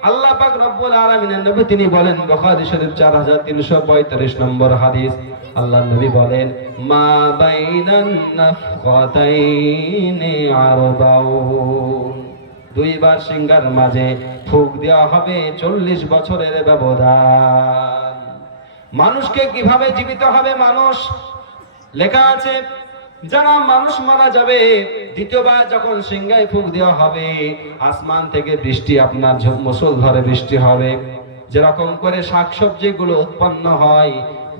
আল্লাহ পাক রব্বুল আলামিনের নবী তিনি বলেন, বুখারী শরীফ 4345 নম্বর হাদিস, আল্লাহর নবী বলেন মা বাইনান নাফখাতাইনি আরবাউন, দুইবার সিংহার মাঝে ফুঁক দেওয়া হবে 40 বছরের ব্যবধান। মানুষকে কিভাবে জীবিত হবে মানুষ? লেখা আছে যারা মানুষ মারা যাবে, দ্বিতীয়বার যখন সিংহায় ফুঁক দেওয়া হবে, আসমান থেকে বৃষ্টি আপনার মুষলধারে বৃষ্টি হবে। যেরকম করে শাকসবজি গুলো উৎপন্ন হয়,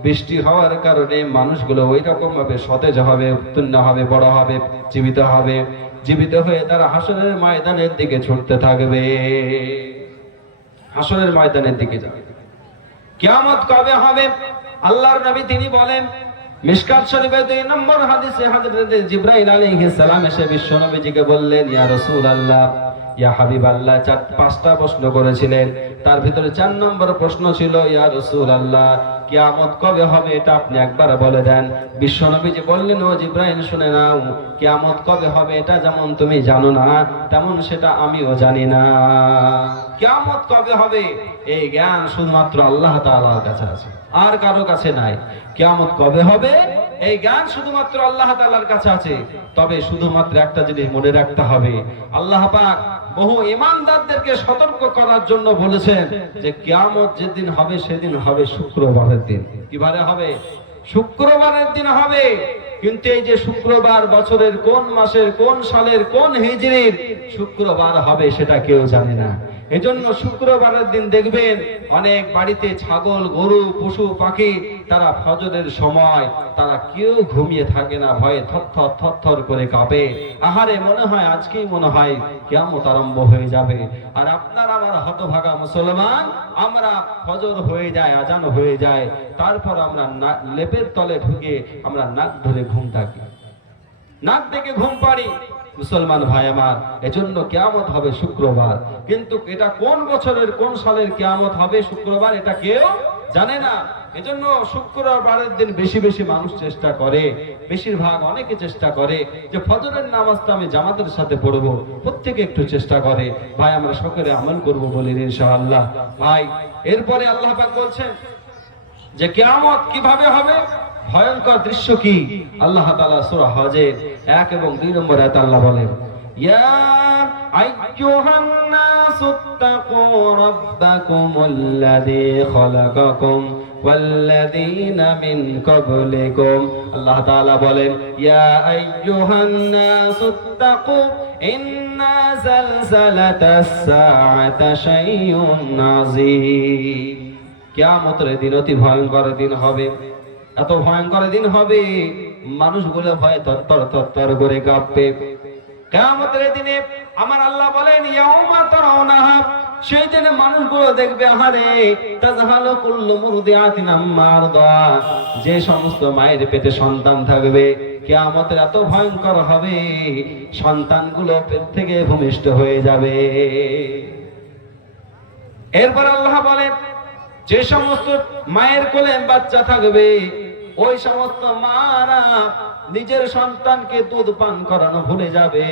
বৃষ্টি হওয়ার কারণে মানুষগুলো ওই রকম ভাবে সতেজ হবে, উত্তীর্ণ হবে, বড় হবে, জীবিত হবে। জীবিত হয়ে তারা হাসরের ময়দানের দিকে ছুটতে থাকবে, হাসরের ময়দানের দিকে যাবে। কিয়ামত কবে হবে? আল্লাহর নবী তিনি বলেন, মিশকাত শরীফের 2 নম্বর হাদিসে হযরত জিবরাইল আলাইহিস সালাম এসে বিশ্ব নবীজিকে বললেন, ইয়া রাসূলুল্লাহ, ইয়া হাবিবাল্লাহ, 5টা প্রশ্ন করেছিলেন। তার ভিতরে 4 নম্বর প্রশ্ন ছিল, ইয়া রাসূলুল্লাহ, কিয়ামত কবে হবে এটা আপনি একবার বলে দেন। বিশ্ব নবীজি বললেন, ও জিবরাইল শুনে নাও, কিয়ামত কবে হবে এটা যেমন তুমি জানো না, তেমন সেটা আমিও জানি না। কিয়ামত কবে হবে এই জ্ঞান শুধুমাত্র আল্লাহ তাআলার কাছে আছে, আর কারো কাছে নাই। কিয়ামত কবে হবে এই জ্ঞান শুধুমাত্র আল্লাহ তাআলার কাছে আছে। তবে শুধুমাত্র একটা জিনিস মনে রাখতে হবে, আল্লাহ পাক বহু ঈমানদারদেরকে সতর্ক করার জন্য বলেছেন যে কিয়ামত যেদিন হবে সেদিন হবে শুক্রবারের দিন। কিবারে হবে? শুক্রবারের দিন হবে। কিন্তু এই যে শুক্রবার বছরের কোন মাসের কোন সালের কোন হিজরির শুক্রবার হবে সেটা কেউ জানে না। এজন্য শুক্রবারের দিন দেখবেন অনেক বাড়িতে ছাগল গরু পশু পাখি তারা ফজরের সময় তারা কেউ ঘুমিয়ে থাকে না, ভয়ে থরথর করে কাঁপে। আহারে মনে হয় আজকেই মনে হয় কিয়ামত আরম্ভ হয়ে যাবে। আর আপনার আমার হতভাগা মুসলমান, আমরা ফজর হয়ে যায়, আজান হয়ে যায়, তারপর আমরা লেপের তলে ঢুকে আমরা নাক ধরে ঘুম থাকি, নাক থেকে ঘুম পাড়ি। মুসলমান ভাই আমার, এজন্য কিয়ামত হবে শুক্রবার, কিন্তু এটা কোন বছরের কোন সালের কিয়ামত হবে শুক্রবার এটা কেউ জানে না। এজন্য শুক্রবারের দিন বেশি বেশি মানুষ চেষ্টা করে, বেশিরভাগ অনেকে চেষ্টা করে যে ফজরের নামাজটা আমি জামাতের সাথে পড়বো, প্রত্যেকে একটু চেষ্টা করে। ভাই আমরা সকলে আমল করবো বলি ইনশাআল্লাহ। ভাই এরপরে আল্লাহ পাক বলছেন যে কিয়ামত কিভাবে হবে? ভয়ঙ্কর দৃশ্য কি? আল্লাহ তাআলা সূরা হজের 1 এবং 2 নম্বর আয়াতে আল্লাহ বলেন, ইয়া আইয়ুহান নাসুত্তাকু রাব্বাকুমুল্লাযী খালাকাকুম ওয়াল্লাযীনা মিন ক্বাবলিকুম। আল্লাহ তাআলা বলেন, ইয়া আইয়ুহান নাসুত্তাকু ইন্না যালযালাতাস সাআতি শাইউন আযীম। কিয়ামতের দিন অতি ভয়ঙ্কর দিন হবে। এত ভয়ঙ্কর দিন হবে, মানুষগুলো ভয়ে তরতর তরতর করে কাঁপবে। কিয়ামতের দিনে আমার আল্লাহ বলেন, ইয়াউমা তারাউনাহা, সেই দিনে মানুষগুলো দেখবে, আহারে, তাজহালু কুল্লু মুরদিআতিন আম্মা আরদাআত, যে সমস্ত মায়ের পেটে সন্তান থাকবে, কিয়ামতের এত ভয়ঙ্কর হবে, সন্তানগুলো পেট থেকে ভূমিষ্ঠ হয়ে যাবে। এরপর আল্লাহ বলেন, যে সমস্ত মায়ের কোলে বাচ্চা থাকবে, ওই সমস্ত মারা নিজের সন্তানকে দুধ পান করানো ভুলে যাবে।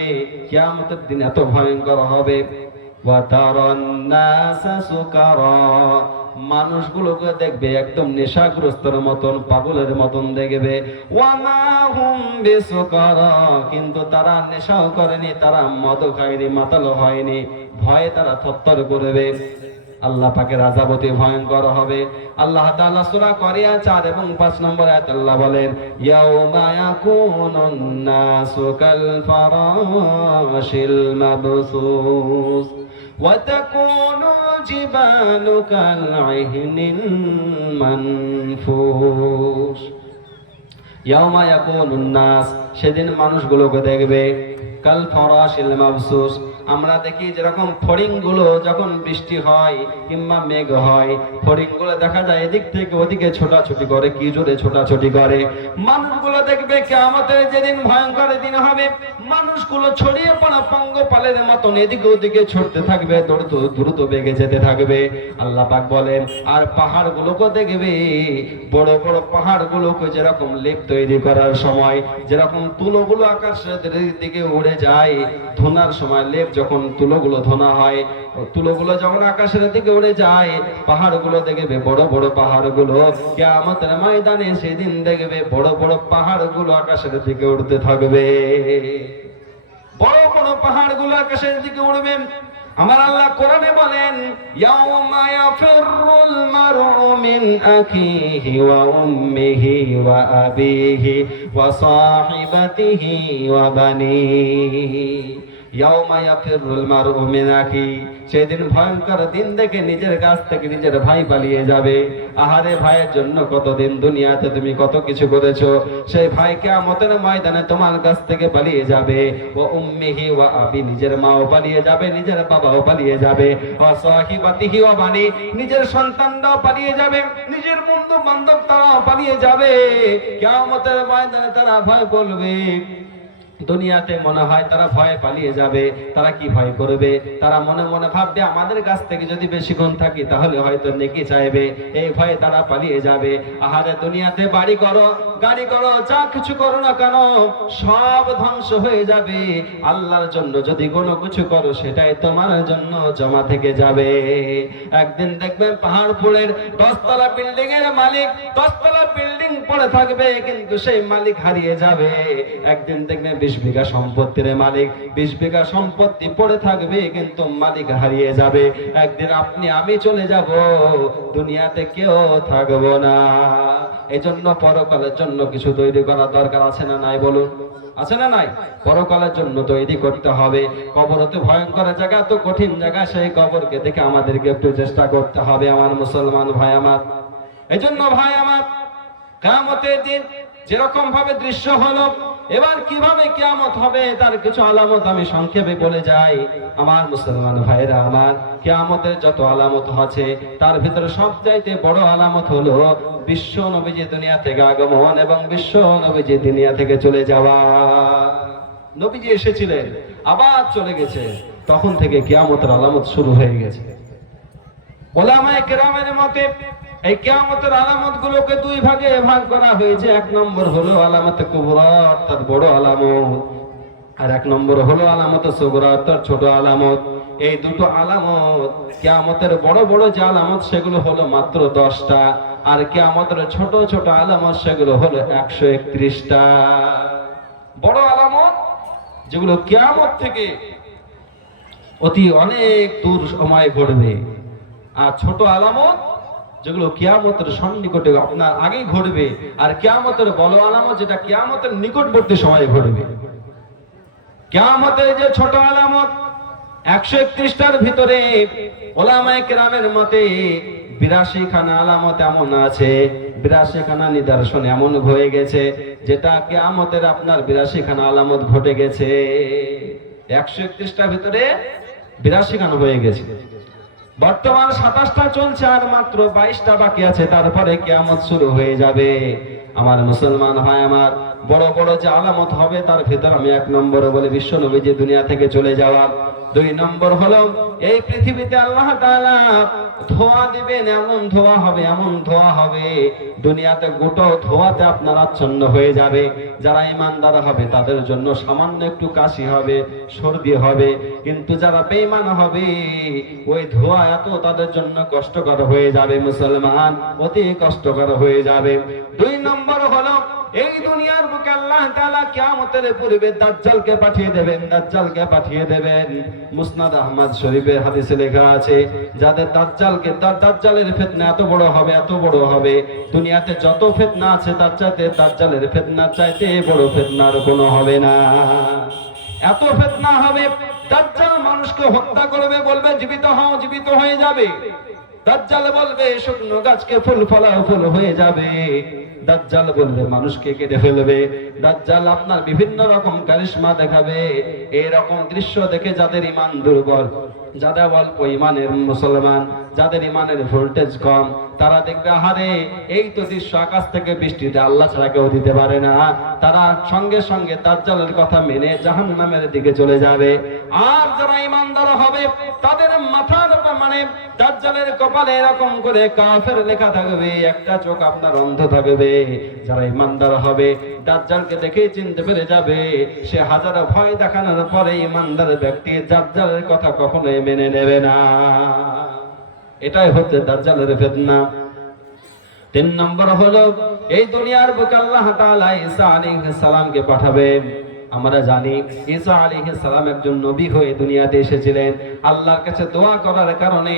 কিয়ামতের দিন এত ভয়ঙ্কর হবে। ওয়াতারান নাসা সুকারা, মানুষগুলোকে দেখবে একদম নেশাগ্রস্তর মতন, পাগলের মতন দেখবে। ওয়ামা হুম বিসুকারা, কিন্তু তারা নেশাও করেনি, তারা মদও খায়নি, মাতালও হয়নি, ভয়ে তারা থরথর করবে। আল্লাহ পাকের আযাব অতি ভয়ঙ্কর হবে। আল্লাহ তাআলা সূরা করিয়া 4 এবং 5 নম্বর আয়াতে আল্লাহ বলেন, ইয়াউমা ইয়াকুনুন নাসু কাল ফারাশিল মাবসুস ওয়া তাকুনু জিবালু কাল ইহনিল মানফুস। ইয়াউমা ইয়াকুনুন নাস, সেদিন মানুষগুলোকে দেখবে কাল ফারাশিল মাবসুস, আমরা দেখি যেরকম ফড়িংগুলো যখন বৃষ্টি হয় কিংবা মেঘ হয়, ফড়িংগুলো দেখা যায় এদিক থেকে ওদিকে ছোটাছুটি করে, কি জোরে ছোটাছুটি করে। মানুষগুলো দেখবে কিয়ামতের যেদিন ভয়ঙ্কর দিন হবে, মানুষগুলো ছড়িয়ে পড়া পঙ্গপালের মতন এদিকে ওদিকে ছুটতে থাকবে, দ্রুত বেগে যেতে থাকবে। আল্লাহ পাক বলেন, আর পাহাড়গুলোকে দেখবে, বড় বড় পাহাড়গুলোকে যেরকম লেপ তৈরি করার সময় যেরকম তুলোগুলো আকাশের দিকে উড়ে যায়, ধোনার সময় লেপ যখন তুলোগুলো ধোনা হয়, তুলোগুলো যখন আকাশের দিকে উড়ে যায়, পাহাড়গুলো দেখবে, বড় বড় পাহাড়গুলো কিয়ামতের ময়দানে সেদিন দেখবে বড় বড় পাহাড়গুলো আকাশের দিকে উড়তে থাকবে। বড় বড় পাহাড়গুলো আকাশের দিকে উড়বে। আমার আল্লাহ কোরআনে বলেন, ইয়াউমা ইয়াফিরুল মারউ মিন আখিহি ওয়া উম্মিহি ওয়া আবিহি ওয়া সাহিবাতিহি ওয়া বানিহি। ইয়াউমা ইয়াফিরুল মারউ মিন আখি, সেদিন ভয়ঙ্কর দিন দেখে নিজের কাছ থেকে নিজের ভাই পালিয়ে যাবে। আহারে, ভাইয়ের জন্য কতদিন দুনিয়াতে তুমি কত কিছু করেছো, সেই ভাই কিয়ামতের ময়দানে তোমার কাছ থেকে পালিয়ে যাবে। ওয়া উম্মিহি ওয়া আবি, নিজের মাও পালিয়ে যাবে, নিজের বাবাও পালিয়ে যাবে। ওয়া সাহিবাতিহি ওয়া বানি, নিজের সন্তানরাও পালিয়ে যাবে, নিজের বন্ধু বান্ধব তারাও পালিয়ে যাবে। কিয়ামতের ময়দানে তারা ভয় করবে। দুনিয়াতে মনে হয় তারা ভয়ে পালিয়ে যাবে। তারা কি ভয় করবে? তারা মনে মনে ভাববে, আমাদের কাছ থেকে যদি বেশিক্ষণ থাকি তাহলে হয়তো নেকি চাইবে, এই ভয়ে তারা পালিয়ে যাবে। আহারে, দুনিয়াতে বাড়ি করো, গাড়ি করো, যা কিছু করো না কেন, সব ধ্বংস হয়ে যাবে। আল্লাহর জন্য যদি কোনো কিছু করো, সেটাই তোমার জন্য জমা থেকে যাবে। একদিন দেখবেন পাহাড়পুরের 10 তলা বিল্ডিং এর মালিক 10 তলা বিল্ডিং পড়ে থাকবে, কিন্তু সেই মালিক হারিয়ে যাবে। একদিন দেখবেন 20 বিঘা সম্পত্তির মালিক 20 বিঘা সম্পত্তি পড়ে থাকবে, কিন্তু মালিক হারিয়ে যাবে। একদিন আপনি আমি চলে যাব, দুনিয়াতে কেউ থাকবো না। এজন্য পরকালের জন্য কিছু তৈরি করা দরকার আছে না নাই? বলুন, আছে না নাই? পরকালের জন্য তৈরি করতে হবে। কবর হতে ভয়ঙ্কর জায়গা, তো কঠিন জায়গা, সেই কবরকে দেখে আমাদেরকে একটু চেষ্টা করতে হবে আমার মুসলমান ভাই আমার। এজন্য ভাই আমার, কিয়ামতের দিন যেরকম ভাবে দৃশ্য হলো, এবার কিভাবে কিয়ামত হবে তার কিছু আলামত আমি সংক্ষেপে বলে যাই। আমার মুসলমান ভাইরা আমার, কিয়ামতের যত আলামত আছে তার ভিতরে সবচাইতে বড় আলামত হলো বিশ্ব নবীজি দুনিয়া থেকে আগমন এবং বিশ্ব নবীজি দুনিয়া থেকে চলে যাওয়া। নবীজি এসেছিলেন, আবার চলে গেছে, তখন থেকে কিয়ামতের আলামত শুরু হয়ে গেছে। উলামায়ে কেরামের মতে এই কিয়ামতের আলামত গুলোকে 2 ভাগে ভাগ করা হয়েছে। 1 নম্বর হলো আলামতে কুবরা, অর্থাৎ বড় আলামত, আর 1 নম্বর হলো আলামতে সুগরা, অর্থাৎ ছোট আলামত। এই দুটো আলামত, কিয়ামতের বড় বড় যে আলামত সেগুলো হলো মাত্র 10টা, আর কিয়ামতের ছোট ছোট আলামত সেগুলো হলো 131টা। বড় আলামত যেগুলো কিয়ামত থেকে অতি অনেক দূর সময় ঘটবে, আর ছোট আলামত যেগুলো কিয়ামতের সন্নিকটে আপনার আগেই ঘটবে, আর কিয়ামতের বড় আলামত যেটা কিয়ামতের নিকটবর্তী সময়ে ঘটবে। কিয়ামতের যে ছোট আলামত 131টার ভিতরে ওলামায়ে কেরামের মতে 82খানা আলামত এমন আছে, 82খানা নিদর্শন এমন হয়ে গেছে, যেটা কিয়ামতের আপনার 82খানা আলামত ঘটে গেছে। 131টার ভিতরে 82খানা হয়ে গেছে। বর্তমান 27টা চলছে, আর মাত্র 22টা বাকি আছে, তারপরে কিয়ামত শুরু হয়ে যাবে। আমার মুসলমান ভাই আমার, বড় বড় যে আলামত হবে তার ভিতর আমি 1 নম্বরে বলে বিশ্ব নবী যে দুনিয়া থেকে চলে যাওয়া। 2 নম্বর হলো এই পৃথিবীতে আল্লাহ তাআলা ধোঁয়া দিবেন, এমন ধোঁয়া হবে, এমন ধোঁয়া হবে, দুনিয়াতে গোটা ধোঁয়াতে আপনার আচ্ছন্ন হয়ে যাবে। যারা ঈমানদার হবে তাদের জন্য সামান্য একটু কাশি হবে, সর্দি হবে, কিন্তু যারা বেঈমান হবে ওই ধোঁয়া এত তাদের জন্য কষ্টকর হয়ে যাবে। মুসলমান, অতি কষ্টকর হয়ে যাবে। 2 নম্বর হলো এই দুনিয়ার বুকে আল্লাহ তাআলা কিয়ামতের পূর্বে দাজ্জালকে পাঠিয়ে দেবেন, দাজ্জালকে পাঠিয়ে দেবেন। মুসনাদ আহমদ শরীফের হাদিসে লেখা আছে, যাদের দাজ্জালের ফিতনা এত বড় হবে, এত বড় হবে, দুনিয়াতে যত ফিতনা আছে তার চাইতে দাজ্জালের ফিতনা চাইতে বড় ফিতনা আর কোনো হবে না। এত ফিতনা হবে, দাজ্জাল মানুষকে হত্যা করবে, বলবে জীবিত হও, জীবিত হয়ে যাবে। দাজ্জাল বলবে শুকনো গাছকে ফুল ফলাও, ফুল হয়ে যাবে। দাজ্জাল বলবে মানুষকে কেটে ফেলবে। দাজ্জাল আপনার বিভিন্ন রকম কারিশমা দেখাবে। এরকম দৃশ্য দেখে যাদের ঈমান দুর্বল, যারা অল্প ঈমানের মুসলমান, যাদের ঈমানের ভোল্টেজ কম, তারা দেখবে আহারে এই তো দৃশ্য, আকাশ থেকে বৃষ্টিতে আল্লাহ ছাড়া কেউ দিতে পারে না, তারা সঙ্গে সঙ্গে দাজ্জালের কথা মেনে জাহান্নামের দিকে চলে যাবে। আর যারা ঈমানদার হবে তাদের মাথার মানে দাজ্জালের কপালে এরকম করে কাফের লেখা থাকবে, একটা চোখ আপনার অন্ধ থাকবে। যারা ঈমানদার হবে দাজ্জালকে দেখেই চিনতে পেরে যাবে, সে হাজারো ভয় দেখানোর পরে ঈমানদার ব্যক্তি দাজ্জালের কথা কখনোই মেনে নেবে না। এটাই হচ্ছে দাজ্জালের ফিতনা। 3 নম্বর হলো এই দুনিয়ার বুকে আল্লাহ তাআলা ঈসা আলাইহিস সালামকে পাঠাবেন। আমরা জানি ঈসা আলাইহিস সালাম একজন নবী হয়ে দুনিয়াতে এসেছিলেন। আল্লাহর কাছে দোয়া করার কারণে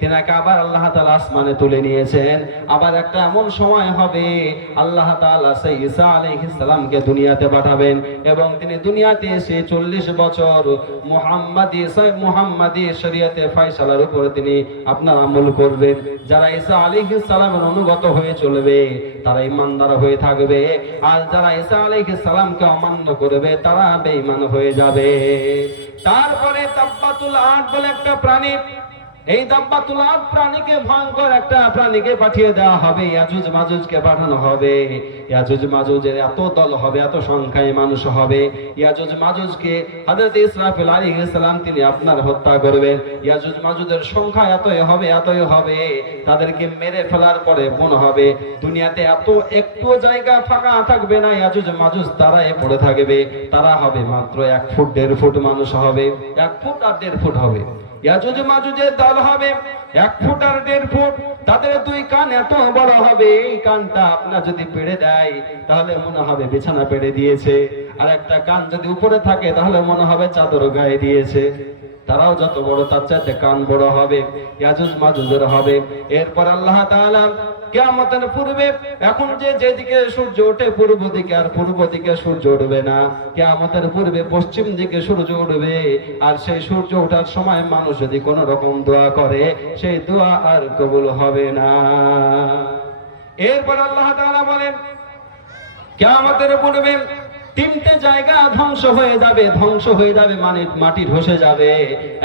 তিনাকে আবার আল্লাহ তাআলা আসমানে তুলে নিয়েছেন। আবার একটা এমন সময় হবে আল্লাহ তাআলা সেই ঈসা আলাইহিস সালামকে দুনিয়াতে পাঠাবেন, এবং তিনি দুনিয়াতে এসে 40 বছর মুহাম্মাদি শরীয়তে ফয়সালার উপর তিনি আপনার আমল করবেন। যারা ঈসা আলাইহিস সালামের অনুগত হয়ে চলবে তারা ঈমানদার হয়ে থাকবে, আর যারা ঈসা আলাইহিস সালামকে অমান্য করবে তারা বেঈমান হয়ে যাবে। তারপরে দাব্বাতুল আদ বলে একটা প্রাণী, এই দাব্বাতুল আদ প্রাণীকে, ভয়ঙ্কর একটা প্রাণীকে পাঠিয়ে দেওয়া হবে, ইয়াজুজ মাজুজকে পাঠানো হবে। ইয়াজুজ মাজুজের এত দল হবে, এত সংখ্যায় মানুষ হবে। ইয়াজুজ মাজুজকে হযরত ইসরাফিল আলাইহিস সালাম তিনি আপনার হত্যা করবেন। ইয়াজুজ মাজুজের সংখ্যা এতই হবে, এতই হবে, তাদেরকে মেরে ফেলার পরে মনে হবে দুনিয়াতে এত একটু জায়গা ফাঁকা থাকবে না, ইয়াজুজ মাজুজ তারাই পড়ে থাকবে। তারা হবে মাত্র 1 ফুট 1.5 ফুট মানুষ হবে, 1 ফুট আর 1.5 ফুট হবে। ইয়াজুজ মাজুজের দল হবে 1 ফুট আর 1.5 ফুট। তাদের 2 কান এত বড় হবে, এই কানটা আপনার যদি পেড়ে দেয় তাহলে মনে হবে বিছানা পেড়ে দিয়েছে, আর একটা কান যদি উপরে থাকে তাহলে মনে হবে চাদর গায়ে দিয়েছে। তারাও যত বড় তার চাইতে কান বড় হবে, ইয়াজুজ মাজুজের হবে। এরপর আল্লাহ তাআলা কিয়ামতের পূর্বে, এখন যেদিকে সূর্য ওঠে পূর্ব দিকে, আর পূর্ব দিকে সূর্য উঠবে না। কিয়ামতের পূর্বে পশ্চিম দিকে সূর্য উঠবে, আর সেই সূর্য ওঠার সময় মানুষ যদি কোনো রকম দোয়া করে সেই দোয়া আর কবুল হবে না। এরপর আল্লাহ তাআলা বলেন কিয়ামতের পূর্বে 3টে জায়গা ধ্বংস হয়ে যাবে, ধ্বংস হয়ে যাবে মানে মাটি ধসে যাবে।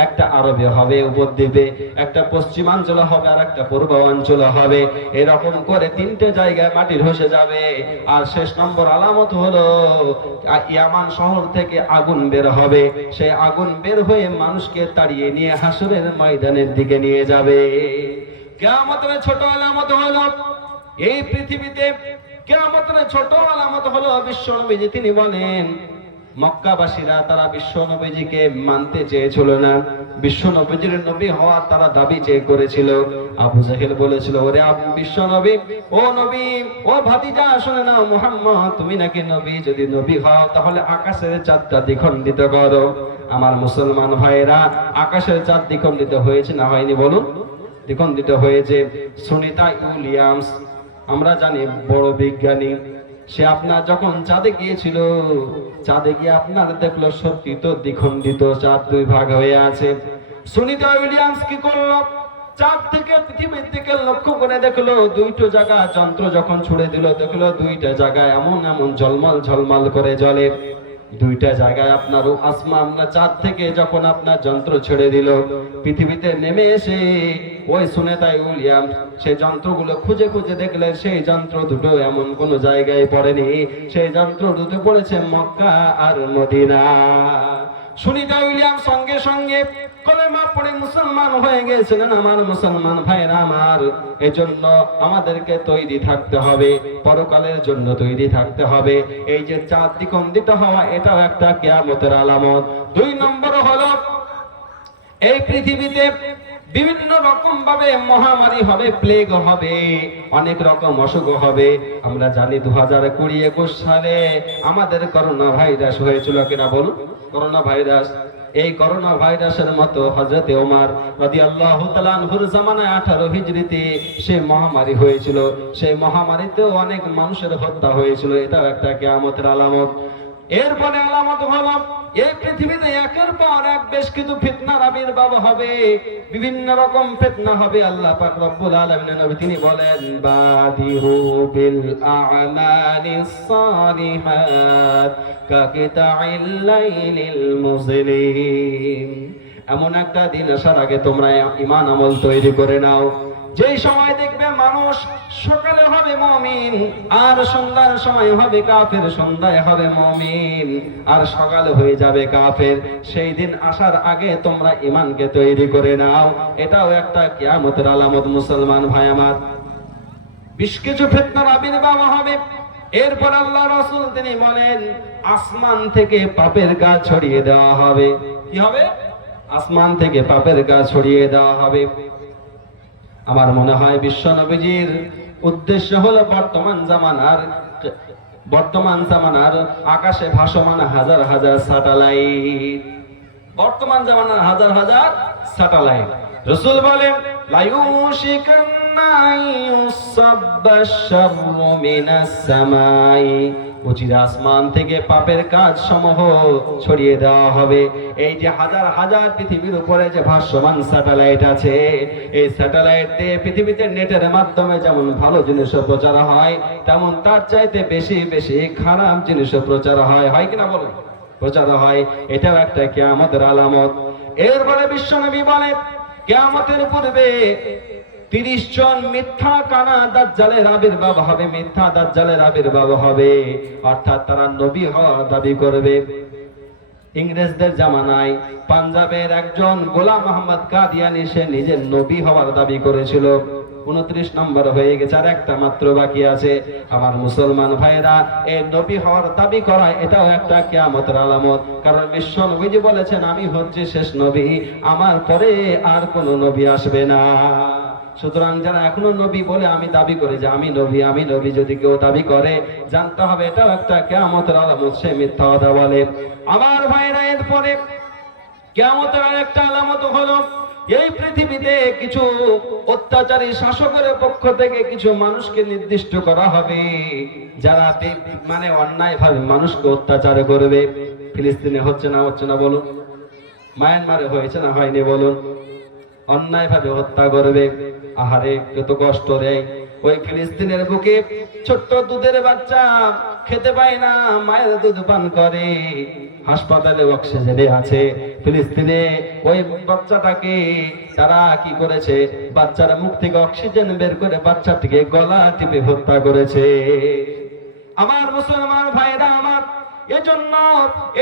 একটা আরবে হবে উপদ্বীপে, একটা পশ্চিমাঞ্চলে হবে, আর একটা পূর্বাঞ্চলে হবে। এরকম করে 3টে জায়গায় মাটি ধসে যাবে। আর শেষ নম্বর আলামত হলো ইয়ামান শহর থেকে আগুন বের হবে। সেই আগুন বের হয়ে মানুষকে তাড়িয়ে নিয়ে হাসরের ময়দানের দিকে নিয়ে যাবে। কিয়ামতের ছোট আলামত হলো এই পৃথিবীতে, কিয়ামতের ছোট আলামত হলো বিশ্বনবী তিনি বলেন মক্কাবাসীরা তারা বিশ্ব নবীজিকে মানতে চেয়েছিল না, বিশ্ব নবীজির নবী হওয়ার তারা দাবি চেয়ে করেছিল। আবু জাহেল বলেছিল, ওরে বিশ্ব নবী, ও নবী, ও ভাতিজা, শুনে নাও, মুহাম্মদ তুমি নাকি নবী, যদি নবী হও তাহলে আকাশের চাঁদটা দ্বিখণ্ডিত করো। আমার মুসলমান ভাইরা, আকাশের চাঁদ দ্বিখণ্ডিত হয়েছে না হয়নি বলুন? দ্বিখণ্ডিত হয়েছে। সুনিতা উইলিয়ামস, আমরা জানি বড় বিজ্ঞানী, সে আপনার যখন চাঁদে গিয়েছিল, চাঁদে গিয়ে আপনার দেখলো সত্যি তো দ্বিখণ্ডিত চাঁদ, দুই ভাগ হয়ে আছে। সুনিতা উইলিয়ামস কি করলো? চাঁদ থেকে পৃথিবীর দিকে লক্ষ্য করে দেখলো দুইটো জায়গা, যন্ত্র যখন ছুড়ে দিল দেখলো দুইটা জায়গায় এমন এমন ঝলমল ঝলমল করে জ্বলে। দুইটা জায়গায় আপনার আসমান, চাঁদ থেকে যখন আপনার যন্ত্র ছেড়ে দিল, পৃথিবীতে নেমে এসে ওই সুনিতা উইলিয়ামস সেই যন্ত্রগুলো খুঁজে খুঁজে দেখলেন সেই যন্ত্র দুটো এমন কোন জায়গায় পড়েনি, সেই যন্ত্র দুটো পড়েছে মক্কা আর মদিনা। সুনিতা উইলিয়ামস সঙ্গে সঙ্গে কলেমা পড়ে মুসলমান হয়ে গেছিলেন। আমার মুসলমান ভাইরা আমার, এজন্য আমাদেরকে তৈরি থাকতে হবে, পরকালের জন্য তৈরি থাকতে হবে। এই যে চাঁদ দ্বিখণ্ডিত হওয়া, এটাও একটা কিয়ামতের আলামত। 2 নম্বর হলো, এই পৃথিবীতে বিভিন্ন রকম ভাবে মহামারী হবে, প্লেগ হবে, অনেক রকম অসুখ হবে। আমরা জানি 2020-21 সালে আমাদের করোনা ভাইরাস হয়েছিল কিনা বলুন? করোনা ভাইরাস, এই করোনা ভাইরাসের মতো হযরত ওমর রাদিয়াল্লাহু তাআলা আনহুর জামানায় 18 হিজরিতে সেই মহামারী হয়েছিল। সেই মহামারীতেও অনেক মানুষের হত্যা হয়েছিল। এটাও একটা কিয়ামতের আলামত। এরপরে আলামত হলো, এই পৃথিবীতে একের পর এক বেশ কিছু ফিতনার আবির্ভাব হবে, বিভিন্ন রকম ফিতনা হবে। আল্লাহ পাক রব্বুল আলামিন নবী তিনি বলেন, বাদিরু বিল আমালিস সালিহাত কাকিতাইল লাইলিল মুজলিম। এমন একটা দিন আসার আগে তোমরা ঈমান আমল তৈরি করে নাও, যেই সময় দেখবে মানুষ সকালে হবে মুমিন আর সন্ধ্যার সময় হবে কাফের, সন্ধ্যায় হবে মুমিন আর সকালে হয়ে যাবে কাফের। সেই দিন আসার আগে তোমরা ঈমানকে তৈরি করে নাও, এটাও একটা কিয়ামতের আলামত। মুসলমান ভাই আমার, বেশ কিছু ফিতনার আবির্ভাব হবে। এরপর আল্লাহ রাসূল তিনি বলেন, আসমান থেকে পাপের গাছ ছড়িয়ে দেওয়া হবে। কি হবে? আসমান থেকে পাপের গাছ ছড়িয়ে দেওয়া হবে। আমার মনে হয় বিশ্ব নবীজির উদ্দেশ্য হলো বর্তমান জামানার আকাশে ভাসমান হাজার হাজার স্যাটেলাইট, বর্তমান জামানার হাজার হাজার স্যাটেলাইট। রাসূল বলেন, লা ইউশিকান্না ইউসাব্বাশ শাররু মিনাস সামাই, উচিত আসমান থেকে পাপের কাজ সমূহ ছড়িয়ে দেওয়া হবে। এই যে হাজার হাজার পৃথিবীর উপরে যে ভাসমান স্যাটেলাইট আছে, এই স্যাটেলাইট দিয়ে পৃথিবীতে নেটের মাধ্যমে যেমন ভালো জিনিসও প্রচার হয়, তেমন তার চাইতে বেশি বেশি খারাপ জিনিসও প্রচার হয়। হয় কিনা বলুন? প্রচার হয়। এটাও একটা কিয়ামতের আলামত। এরপরে বিশ্বনবী বলে, কিয়ামতের পূর্বে 30 জন মিথ্যা কানা দাজ্জালের আবির্ভাব হবে, মিথ্যা দাজ্জালের আবির্ভাব হবে, অর্থাৎ তারা নবী হওয়ার দাবি করবে। ইংরেজদের জামানায় পাঞ্জাবের একজন গোলাম আহমদ কাদিয়ানি সে নিজের নবী হওয়ার দাবি করেছিল। 29 নম্বর হয়ে গেছে, আর একটা মাত্র বাকি আছে। আমার মুসলমান ভাইরা, এই নবী হওয়ার দাবি করা এটাও একটা কিয়ামতের আলামত। কারণ বিশ্ব নবীজি বলেছেন, আমি হচ্ছি শেষ নবী, আমার পরে আর কোনো নবী আসবে না। সুতরাং যারা এখনো নবী বলে আমি দাবি করি যে আমি নবী, আমি নবী, যদি কেউ দাবি করে জানতে হবে এটাও একটা কিয়ামতের আলামত, সে মিথ্যা কথা বলে। আমার ভাইরা, এরপরে কিয়ামতের আরেকটা আলামত হলো, এই পৃথিবীতে কিছু অত্যাচারী শাসকের পক্ষ থেকে কিছু মানুষকে নির্দিষ্ট করা হবে, যারা মানে অন্যায়ভাবে মানুষকে অত্যাচার করবে। ফিলিস্তিনে হচ্ছে না বলুন? মায়ানমারে হয়েছে না হয়নি বলুন? অন্যায়ভাবে হত্যা করবে। আহারে, কত কষ্ট দেয়। ওই ফিলিস্তিনের বুকে ছোট্ট দুধের বাচ্চা খেতে পায় না, মায়ের দুধ পান করে, হাসপাতালে অক্সিজেনে আছে। ফিলিস্তিনে ওই বাচ্চাটাকে তারা কি করেছে? বাচ্চার মুখ থেকে অক্সিজেন বের করে বাচ্চাটিকে গলা টিপে হত্যা করেছে। আমার মুসলমান ভাইরা আমার, এজন্য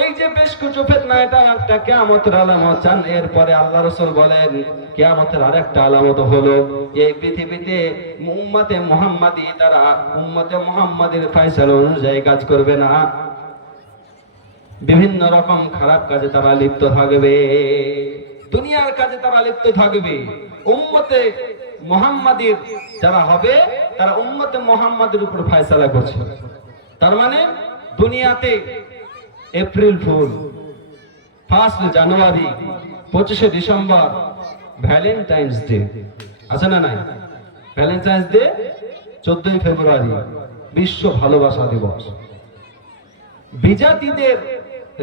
এই যে বেশ কিছু ফিতনা, এটা একটা কিয়ামতের আলামত। চান এরপরে আল্লাহ রাসূল বলেন, কিয়ামতের আরেকটা আলামত হলো, এই পৃথিবীতে উম্মতে মুহাম্মাদি তারা উম্মতে মুহাম্মাদের ফয়সালা অনুযায়ী কাজ করবে না। বিভিন্ন রকম খারাপ কাজে তারা লিপ্ত থাকবে, দুনিয়ার কাজে তারা লিপ্ত থাকবে। উম্মতে মুহাম্মাদীর যারা হবে তারা উম্মতে মুহাম্মাদের উপর ফয়সালা করছে। তার মানে দুনিয়াতে এপ্রিল ফুল, 1 জানুয়ারি, 25 ডিসেম্বর, ভ্যালেন্টাইন্স ডে আছে না নাই? ভ্যালেন্টাইন্স ডে 14 ফেব্রুয়ারি বিশ্ব ভালোবাসা দিবস। বিজাতিদের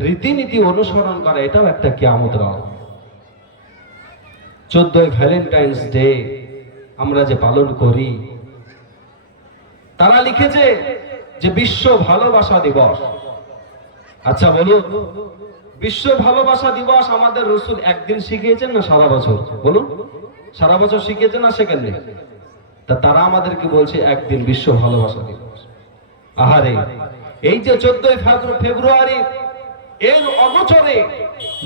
রীতিনীতি অনুসরণ করা এটাও একটা কিয়ামত রাত। 14 ভ্যালেন্টাইন্স ডে আমরা যে পালন করি, তারা লিখেছে যে বিশ্ব ভালোবাসা দিবস। আচ্ছা বলুন, বিশ্ব ভালোবাসা দিবস আমাদের রাসূল একদিন শিখিয়েছেন না সারা বছর? বলুন, সারা বছর শিখিয়েছেন না শেখেননি? তা তারা আমাদেরকে বলছে একদিন বিশ্ব ভালোবাসা দিবস। আহারে, এই যে 14 ফেব্রুয়ারি এর অগোচরে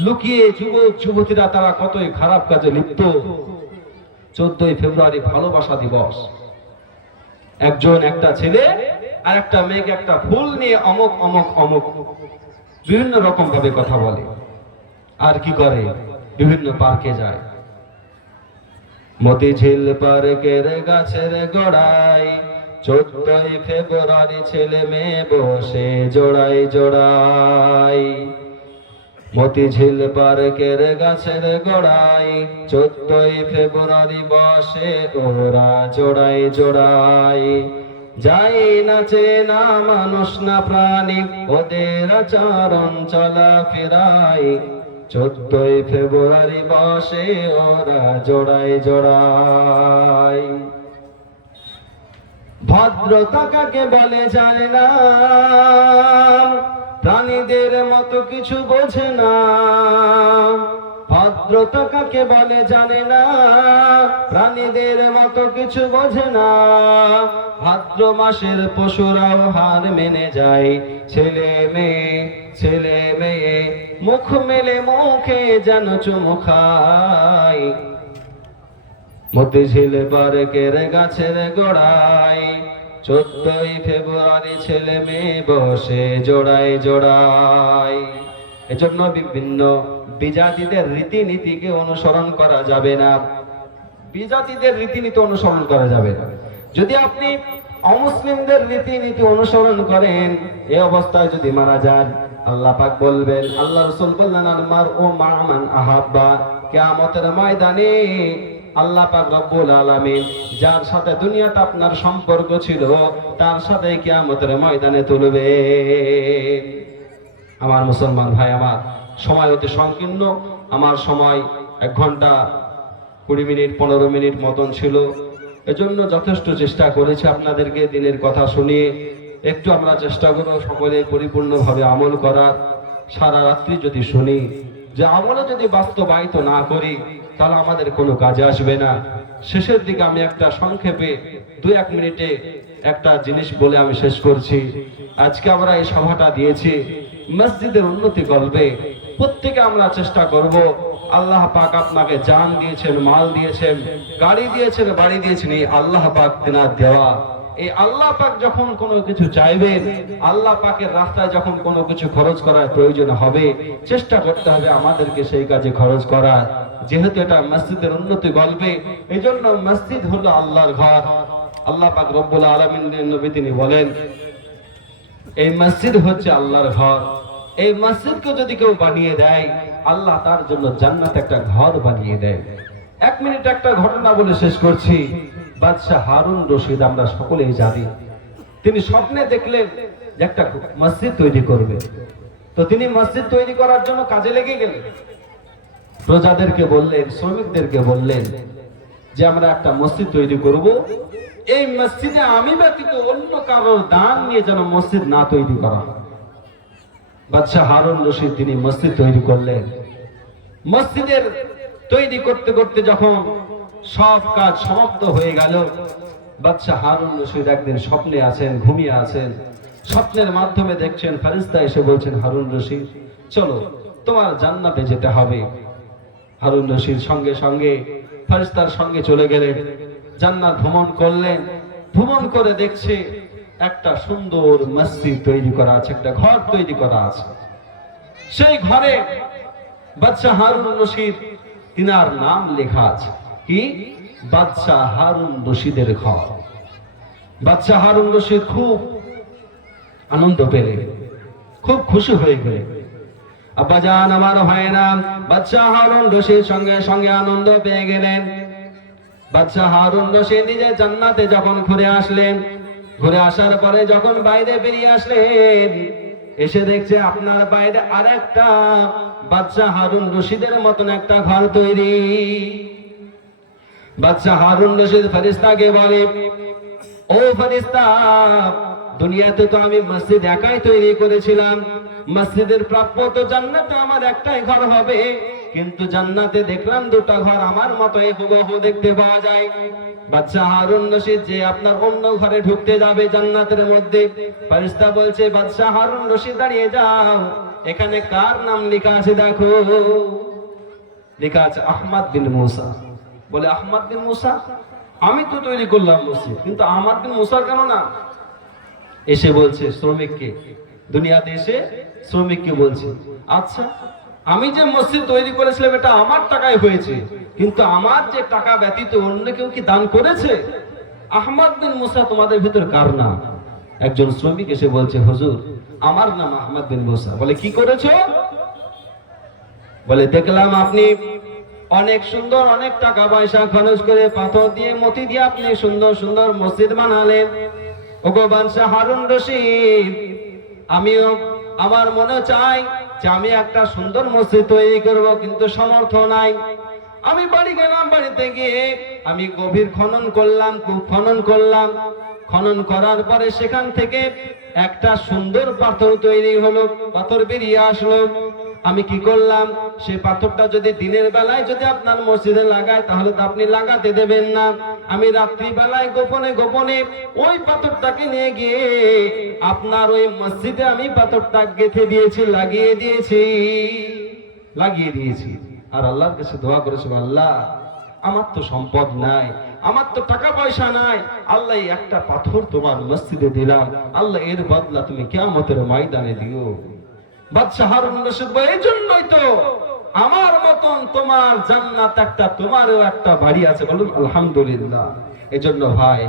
লুকিয়ে যুবক যুবতীরা তারা কতই খারাপ কাজে লিপ্ত। 14 ফেব্রুয়ারি ভালোবাসা দিবস, একজন একটা ছেলে আর একটা মেয়েকে একটা ফুল নিয়ে অমুক অমুক অমুক বিভিন্ন রকম ভাবে কথা বলে, আর কি করে বিভিন্ন পার্কে যায়। মতিঝিল পার্কের গাছের গোড়ায় 14 ফেব্রুয়ারি ছেলে মেয়ে বসে জোড়ায় জোড়ায়। মতিঝিল পার্কের গাছের গোড়ায় 14 ফেব্রুয়ারি বসে ওরা জোড়ায় জোড়ায়। যাই নাচে না মানুষ না প্রাণী, ওদের আচরণ চলা ফেরায়। 14 ফেব্রুয়ারি বসে ওরা জোড়ায় জোড়ায়। ভদ্রতা কাকে বলে জানে না, প্রাণীদের মতো কিছু বোঝে না। ভদ্রতা কাকে বলে জানে না, প্রাণীদের মতো কিছু বোঝে না। ভাদ্র মাসের পশুরাও হার মেনে যায়, ছেলে মেয়ে মুখ মেলে মুখে যেন চুমু খায়। মতিঝিল পার্কের গাছের গোড়ায় 14 ফেব্রুয়ারি ছেলে মেয়ে বসে জোড়ায় জোড়ায়। এজন্য বিভিন্ন বিজাতিদের রীতিনীতিকে অনুসরণ করা যাবে না, বিজাতিদের রীতিনীতি অনুসরণ করা যাবে না। যদি আপনি অমুসলিমদের রীতিনীতি অনুসরণ করেন, এই অবস্থায় যদি মারা যান, আল্লাহ পাক বলবেন, আল্লাহ রাসূল বললেন, আল মারউ মা মান আহাব্বা। কিয়ামতের ময়দানে আল্লাহ পাক রব্বুল আলামিন যার সাথে দুনিয়াতে আপনার সম্পর্ক ছিল তার সাথে কিয়ামতের ময়দানে তুলবে। আমার মুসলমান ভাই, আমার সময় অতি সংকীর্ণ, আমার সময় 1 ঘন্টা 20 মিনিট 15 মিনিট মতন ছিল। এজন্য যথেষ্ট চেষ্টা করেছি আপনাদেরকে দিনের কথা শুনিয়ে একটু আমরা চেষ্টা করব সকলে পরিপূর্ণভাবে আমল করার। সারা রাত্রি যদি শুনি, যে আমলে যদি বাস্তবায়িত না করি তাহলে আমাদের কোনো কাজে আসবে না। শেষের দিকে আমি একটা সংক্ষেপে 2-1 মিনিটে একটা জিনিস বলে আমি শেষ করছি। আজকে আমরা এই সভাটা দিয়েছি মসজিদের উন্নতি করবে, প্রত্যেকে আমরা চেষ্টা করব। আল্লাহ পাক আপনাকে জান দিয়েছেন, মাল দিয়েছেন, গাড়ি দিয়েছেন, বাড়ি দিয়েছেন, এই আল্লাহ পাক তেনার দেওয়া। এই আল্লাহ পাক যখন কোনো কিছু চাইবেন, আল্লাহ পাকের রাস্তায় যখন কোনো কিছু খরচ করার প্রয়োজন হবে, চেষ্টা করতে হবে আমাদেরকে সেই কাজে খরচ করার। যেহেতু এটা মসজিদের উন্নতি গল্পে, এই জন্য মসজিদ হলো আল্লাহর ঘর। আল্লাহ পাক রব্বুল আলামিনের নবী তিনি বলেন, এই মসজিদ হচ্ছে আল্লাহর ঘর। এই মসজিদকে যদি কেউ বানিয়ে দেয়, আল্লাহ তার জন্য জান্নাতে একটা ঘর বানিয়ে দেয়। 1 মিনিট একটা ঘটনা বলে শেষ করছি। বাদশাহ হারুন রশিদ আমরা সকলেই জানি, তিনি স্বপ্নে দেখলেন যে একটা মসজিদ তৈরি করবে। তো তিনি মসজিদ তৈরি করার জন্য কাজে লেগে গেলেন। প্রজাদেরকে বললেন, শ্রমিকদেরকে বললেন যে আমরা একটা মসজিদ তৈরি করব, এই মসজিদে আমি ব্যতীত অন্য কারোর দান নিয়ে যেন মসজিদ না তৈরি করা হয়। বাদশাহ হারুন রশিদ তিনি মসজিদ তৈরি করলেন। মসজিদের তৈরি করতে করতে যখন সব কাজ সমাপ্ত হয়ে গেল, বাদশাহ হারুন রশিদ একদিন স্বপ্নে আছেন, ঘুমিয়ে আছেন। স্বপ্নের মাধ্যমে দেখছেন ফেরেশতা এসে বলছেন, হারুন রশিদ চলো তোমার জান্নাতে যেতে হবে। হারুন রশিদ সঙ্গে সঙ্গে ফেরেশতার সঙ্গে চলে গেলেন, জান্নাত ভ্রমণ করলেন। ভ্রমণ করে দেখছে একটা সুন্দর মসজিদ তৈরি করা আছে, একটা ঘর তৈরি করা আছে। সেই ঘরে বাদশাহ হারুন রশিদ তিনার নাম লেখা আছে। কি? বাদশাহ হারুন রশিদের ঘর। বাদশাহ হারুন রশিদ খুব আনন্দ পেলেন, খুব খুশি হয়ে গেলেন। আব্বাজান আমার হয় না, বাদশাহ হারুন রশিদ সঙ্গে সঙ্গে আনন্দ পেয়ে গেলেন। বাদশাহ হারুন রশিদ নিজে জান্নাতে যখন ঘুরে আসলেন, ঘুরে আসার পরে যখন বাইরে বেরিয়ে আসলেন, এসে দেখছে আপনার বাইরে আরেকটা বাদশাহ হারুন রশিদের মতন একটা ঘর তৈরি। বাদশাহ হারুন রশিদ ফেরেশতাকে বলে, ও ফেরেশতা, দুনিয়াতে তো আমি মসজিদ একাই তৈরি করেছিলাম, মসজিদের প্রাপ্য তো জান্নাতে আমার একটাই ঘর হবে, কিন্তু জান্নাতে দেখলাম দুটো ঘর আমার মতোই হুবহু দেখতে পাওয়া যায়। বাদশাহ হারুন রশিদ যে আপনার অন্য ঘরে ঢুকতে যাবে জান্নাতের মধ্যে, ফেরেশতা বলছে, বাদশাহ হারুন রশিদ দাঁড়িয়ে যাও, এখানে কার নাম লেখা আছে দেখো। লেখা আছে আহমদ বিন মুসা। বলে, আহমদ বিন মুসা? আমি তো তৈরি করলাম মসজিদ, কিন্তু আহমদ বিন মুসার কেন না? এসে বলছে শ্রমিককে, দুনিয়াতে এসে শ্রমিককে বলছে, আচ্ছা আমি যে মসজিদ তৈরি করেছিলাম এটা আমার টাকায় হয়েছে, কিন্তু আমার যে টাকা ব্যতীত অন্য কেউ কি দান করেছে? আহমদ বিন মুসা তোমাদের ভিতর কার নাম? একজন শ্রমিক এসে বলছে, হুজুর আমার নাম আহমদ বিন মুসা। বলে, কি করেছো? বলে, দেখলাম আপনি অনেক সুন্দর, অনেক টাকা পয়সা খরচ করে পাথর দিয়ে মতি দিয়ে আপনি সুন্দর সুন্দর মসজিদ বানালেন। ওগো বাদশাহ হারুন রশিদ, আমিও আমার মনে চাই যে আমি একটা সুন্দর মসজিদ তৈরি করব, কিন্তু সামর্থ্য নাই। আমি বাড়ি গেলাম, বাড়িতে গিয়ে আমি গভীর খনন করলাম, খুব খনন করলাম। খনন করার পরে সেখান থেকে একটা সুন্দর পাথর তৈরি হলো, পাথর বেরিয়ে আসলো। আমি কি করলাম, সে পাথরটা যদি দিনের বেলায় যদি আপনার মসজিদে লাগায় তাহলে তো আপনি লাগাতে দেবেন না। আমি রাত্রি বেলায় গোপনে গোপনে ওই পাথরটাকে নিয়ে গিয়ে আপনার ওই মসজিদে আমি পাথরটা গেঁথে দিয়েছি, লাগিয়ে দিয়েছি। আর আল্লাহর কাছে দোয়া করেছি, আল্লাহ আমার তো সম্পদ নাই, আমার তো টাকা পয়সা নাই, আল্লাহ একটা পাথর তোমার মসজিদে দিলাম, আল্লাহ এর বদলা তুমি কিয়ামতের ময়দানে দিও। বাদশাহ হারুন রশিদ বলে, এই জন্যই তো আমার মতন তোমার জান্নাত একটা, তোমারও একটা বাড়ি আছে। বলুন আলহামদুলিল্লাহ। এজন্য ভাই,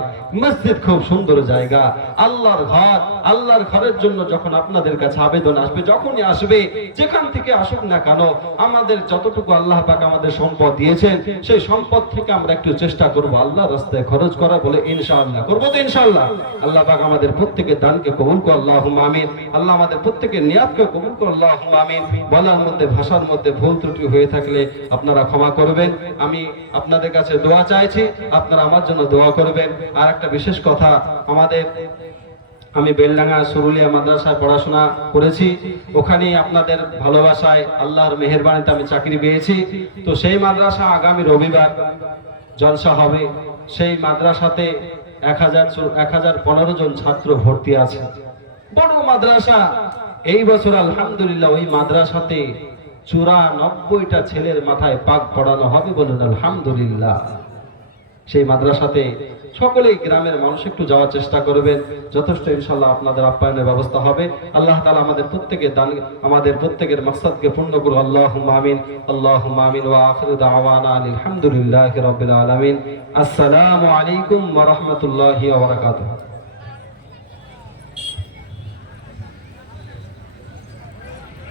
মসজিদ খুব সুন্দর জায়গা, আল্লাহর ঘর। আল্লাহর ঘরের জন্য যখন আপনাদের কাছে আবেদন আসবে, যখনই আসবে, যেখান থেকে আসুক না কেন, আমাদের যতটুকু আল্লাহ পাক আমাদের সম্পদ দিয়েছেন সেই সম্পদ থেকে আমরা একটু চেষ্টা করব আল্লাহর রাস্তায় খরচ করা। বলে ইনশাআল্লাহ করবো তো ইনশাআল্লাহ। আল্লাহ পাক আমাদের প্রত্যেকের দানকে কবুল করো, আল্লাহুম্মা আমিন। আল্লাহ আমাদের প্রত্যেকের নিয়াতকে কবুল করো, আল্লাহুম্মা আমিন। বলার মধ্যে, ভাষার মধ্যে ভুল ত্রুটি হয়ে থাকলে আপনারা ক্ষমা করবেন। আমি আপনাদের কাছে দোয়া চাইছি, আপনারা আমার জন্য দোয়া করবেন। আর একটা বিশেষ কথা, আমি বেলডাঙ্গা সরুলিয়া মাদ্রাসায় পড়াশোনা করেছি, ওখানে আপনাদের ভালোবাসায় আল্লাহর মেহেরবানিতে আমি চাকরি পেয়েছি। তো সেই মাদ্রাসা আগামী রবিবার জলসা হবে। সেই মাদ্রাসাতে 1015 জন ছাত্র ভর্তি আছে, বড় মাদ্রাসা। এই বছর আলহামদুলিল্লাহ ওই মাদ্রাসাতে 94টা ছেলের মাথায় পাক পড়ানো হবে। বলুন আলহামদুলিল্লাহ। সেই মাদ্রাসাতে সকলেই গ্রামের মানুষ একটু যাওয়ার চেষ্টা করবেন, যথেষ্ট ইনশাআল্লাহ আপনাদের আপ্যায়নের ব্যবস্থা হবে। আল্লাহ তাআলা আমাদের প্রত্যেকের মাকসাদকে পূর্ণ করুন, আল্লাহুম্মা আমিন, আল্লাহুম্মা আমিন। ওয়া আখিরু দাওয়ানা আলহামদুলিল্লাহি রাব্বিল আলামিন। আসসালামু আলাইকুম ওয়া রাহমাতুল্লাহি ওয়া বারাকাতুহু।